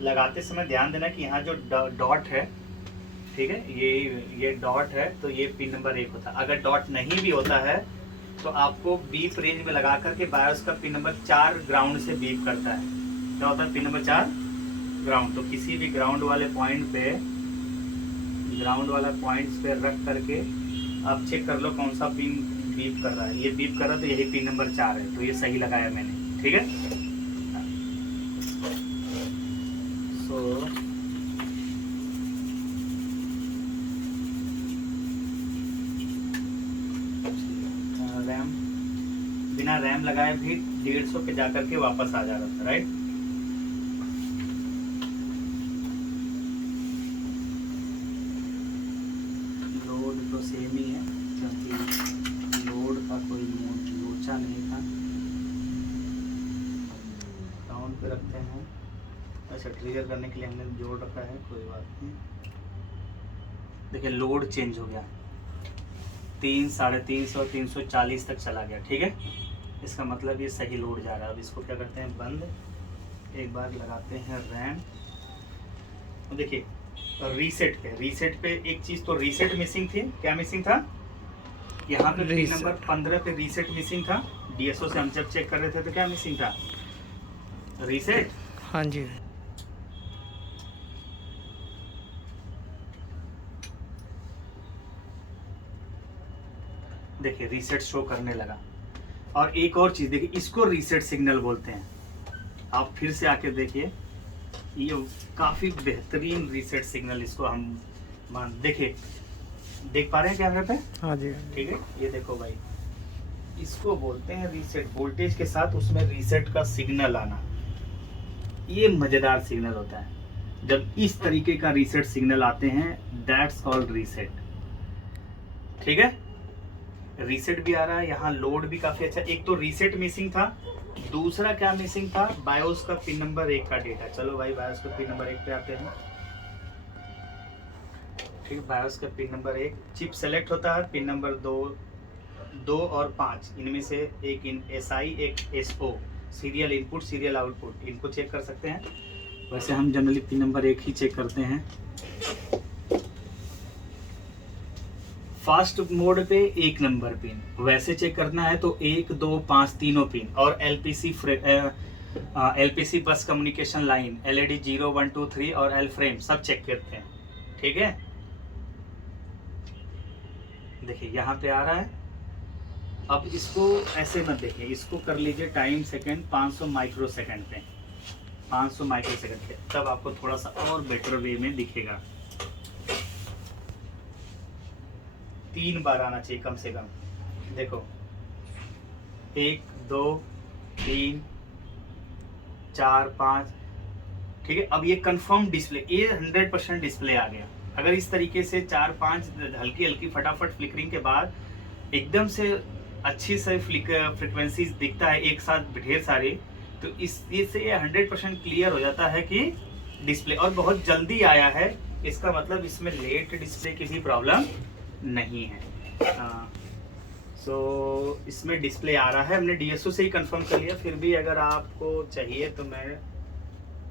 लगाते समय ध्यान देना कि यहाँ जो डॉट है, ठीक है, ये डॉट है, तो ये पिन नंबर 1 होता है। अगर डॉट नहीं भी होता है तो आपको बीप रेंज में लगा करके बायोस का पिन नंबर 4 ग्राउंड से बीप करता है। क्या होता है? Pin number 4 ground. तो किसी भी ग्राउंड वाले पॉइंट पे, ग्राउंड वाला पॉइंट्स पे रख करके आप चेक कर लो कौन सा पिन बीप कर रहा है। ये बीप कर रहा है तो यही पिन नंबर 4 है, तो ये सही लगाया मैंने, ठीक है। टाइम लगाए भी 150 पे जा करके वापस आ जा रहा था, राइट। लोड तो सेम ही है क्योंकि लोड का कोई लोचा नहीं था। डाउन पे रखते हैं। अच्छा, ट्रिगर करने के लिए हमने जोड़ रखा है, कोई बात नहीं। देखिए लोड चेंज हो गया, 300, 350, 340 तक चला गया, ठीक है। इसका मतलब ये सही लोड जा रहा है। अब इसको क्या करते हैं, बंद। एक बार लगाते हैं रैम। देखिए रीसेट पे एक चीज़ तो रीसेट मिसिंग थी। क्या मिसिंग था? यहाँ पे पिन नंबर 15 पे रीसेट मिसिंग था। DSO से हम जब चेक कर रहे थे तो क्या मिसिंग था? रीसेट। हाँ जी। देखिए रीसेट शो करने लगा। और एक और चीज़ देखिए, इसको रीसेट सिग्नल बोलते हैं। आप फिर से आके देखिए, ये काफ़ी बेहतरीन रीसेट सिग्नल इसको हम देखिए, देख पा रहे हैं कैमरे पे? हाँ जी। ठीक है, ये देखो भाई, इसको बोलते हैं रीसेट। वोल्टेज के साथ उसमें रीसेट का सिग्नल आना, ये मज़ेदार सिग्नल होता है। जब इस तरीके का रीसेट सिग्नल आते हैं, दैट्स कॉल्ड रीसेट। ठीक है, रीसेट भी आ रहा है, यहाँ लोड भी काफी अच्छा। एक तो रीसेट मिसिंग था, दूसरा क्या मिसिंग था? बायोस का पिन नंबर 1 का डेटा। चलो भाई बायोस का पिन नंबर 1 पे आते हैं। ठीक, बायोस का पिन नंबर 1 चिप सेलेक्ट होता है। पिन नंबर 2 और 5, इनमें से एक SI एक SO, serial input serial output, इनको चेक कर सकते हैं। वैसे हम जनरली पिन नंबर 1 ही चेक करते हैं। फास्ट मोड पे 1 नंबर पिन, वैसे चेक करना है तो 1, 2, 5 तीनों पिन। और LPC बस कम्युनिकेशन लाइन, LED 0, 1, 2, 3 और L फ्रेम सब चेक करते हैं। ठीक है, देखिए यहाँ पे आ रहा है। अब इसको ऐसे मत देखिए, इसको कर लीजिए टाइम सेकंड 500 माइक्रोसेकंड पे, 500 माइक्रोसेकंड पे, तब आपको थोड़ा सा और बेटर वे में दिखेगा। 3 बार आना चाहिए कम से कम। देखो 1, 2, 3, 4, 5। ठीक है, अब ये कंफर्म डिस्प्ले, ये 100% डिस्प्ले आ गया। अगर इस तरीके से 4-5 हल्की हल्की फटाफट फ्लिकरिंग के बाद एकदम से अच्छी से फ्रिक्वेंसीज दिखता है एक साथ ढेर सारी, तो इससे ये 100% क्लियर हो जाता है कि डिस्प्ले, और बहुत जल्दी आया है। इसका मतलब इसमें लेट डिस्प्ले की भी प्रॉब्लम नहीं है। सो इसमें डिस्प्ले आ रहा है। हमने DSO से ही कंफर्म कर लिया। फिर भी अगर आपको चाहिए तो मैं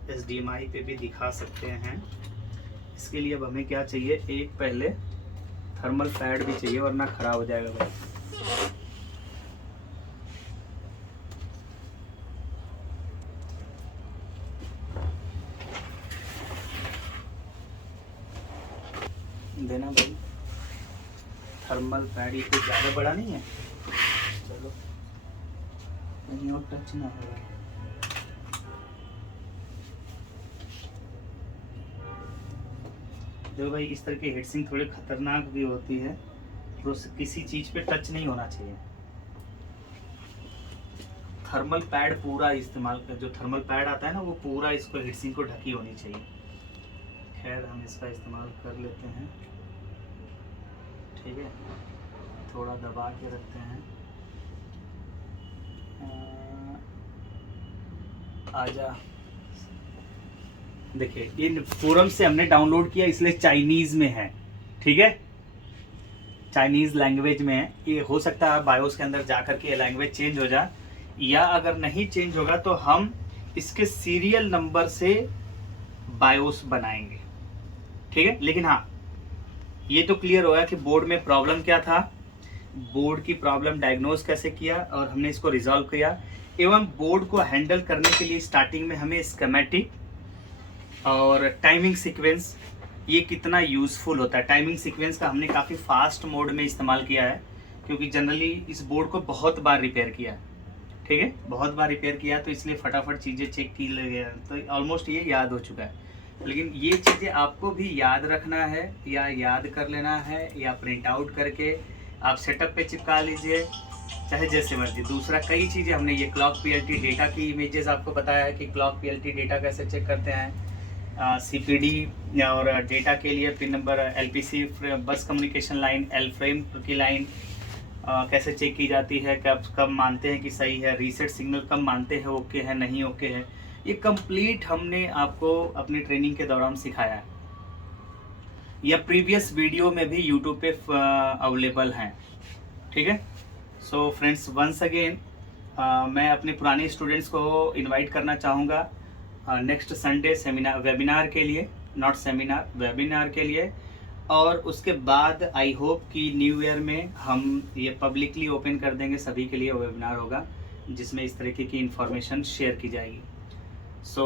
HDMI पे भी दिखा सकते हैं। इसके लिए अब हमें क्या चाहिए, एक पहले थर्मल पैड भी चाहिए, वरना खराब हो जाएगा भाई। देना भाई थर्मल पैड, ये कुछ ज़्यादा बड़ा नहीं है। चलो कहीं और टच ना हो। देखो भाई, इस तरह की हीटसिंक थोड़ी खतरनाक भी होती है, तो किसी चीज़ पे टच नहीं होना चाहिए। थर्मल पैड पूरा इस्तेमाल कर, जो थर्मल पैड आता है ना, वो पूरा इसको हीटसिंक को ढकी होनी चाहिए। खैर हम इसका इस्तेमाल कर लेते हैं। ठीक है, थोड़ा दबा के रखते हैं। आजा, देखिए इन फोरम से हमने डाउनलोड किया, इसलिए चाइनीज में है। ठीक है, चाइनीज लैंग्वेज में है। ये हो सकता है बायोस के अंदर जाकर के ये लैंग्वेज चेंज हो जाए, या अगर नहीं चेंज होगा तो हम इसके सीरियल नंबर से बायोस बनाएंगे। ठीक है, लेकिन हाँ ये तो क्लियर होगा कि बोर्ड में प्रॉब्लम क्या था, बोर्ड की प्रॉब्लम डायग्नोज कैसे किया और हमने इसको रिजॉल्व किया। एवं बोर्ड को हैंडल करने के लिए स्टार्टिंग में हमें स्कीमेटिक और टाइमिंग सीक्वेंस, ये कितना यूज़फुल होता है। टाइमिंग सीक्वेंस का हमने काफ़ी फास्ट मोड में इस्तेमाल किया है, क्योंकि जनरली इस बोर्ड को बहुत बार रिपेयर किया। ठीक है, बहुत बार रिपेयर किया, तो इसलिए फटाफट चीज़ें चेक की लगे, तो ऑलमोस्ट ये याद हो चुका है। लेकिन ये चीज़ें आपको भी याद रखना है, या याद कर लेना है, या प्रिंट आउट करके आप सेटअप पे चिपका लीजिए, चाहे जैसे मर्जी। दूसरा कई चीज़ें हमने ये क्लॉक पीएलटी डेटा की इमेजेस आपको बताया है कि क्लॉक पीएलटी डेटा कैसे चेक करते हैं, सीपीडी और डेटा के लिए पिन नंबर, एलपीसी बस कम्युनिकेशन लाइन, एल फ्रेम की लाइन कैसे चेक की जाती है, कब कब मानते हैं कि सही है, रीसेट सिग्नल कब मानते हैं ओके है नहीं ओके है, ये कंप्लीट हमने आपको अपनी ट्रेनिंग के दौरान सिखाया है। यह प्रीवियस वीडियो में भी यूट्यूब पे अवेलेबल हैं, ठीक है। सो फ्रेंड्स, वंस अगेन मैं अपने पुराने स्टूडेंट्स को इनवाइट करना चाहूँगा नेक्स्ट संडे सेमिनार वेबिनार के लिए, नॉट सेमिनार, वेबिनार के लिए। और उसके बाद आई होप कि न्यू ईयर में हम ये पब्लिकली ओपन कर देंगे, सभी के लिए वेबिनार होगा जिसमें इस तरीके की इन्फॉर्मेशन शेयर की जाएगी। सो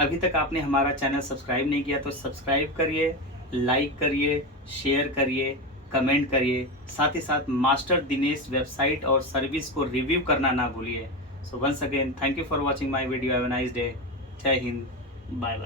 अभी तक आपने हमारा चैनल सब्सक्राइब नहीं किया तो सब्सक्राइब करिए, लाइक करिए, शेयर करिए, कमेंट करिए, साथ ही साथ मास्टर दिनेश वेबसाइट और सर्विस को रिव्यू करना ना भूलिए। So once again thank you for watching my video. Have a nice day. Jai Hind, bye bye.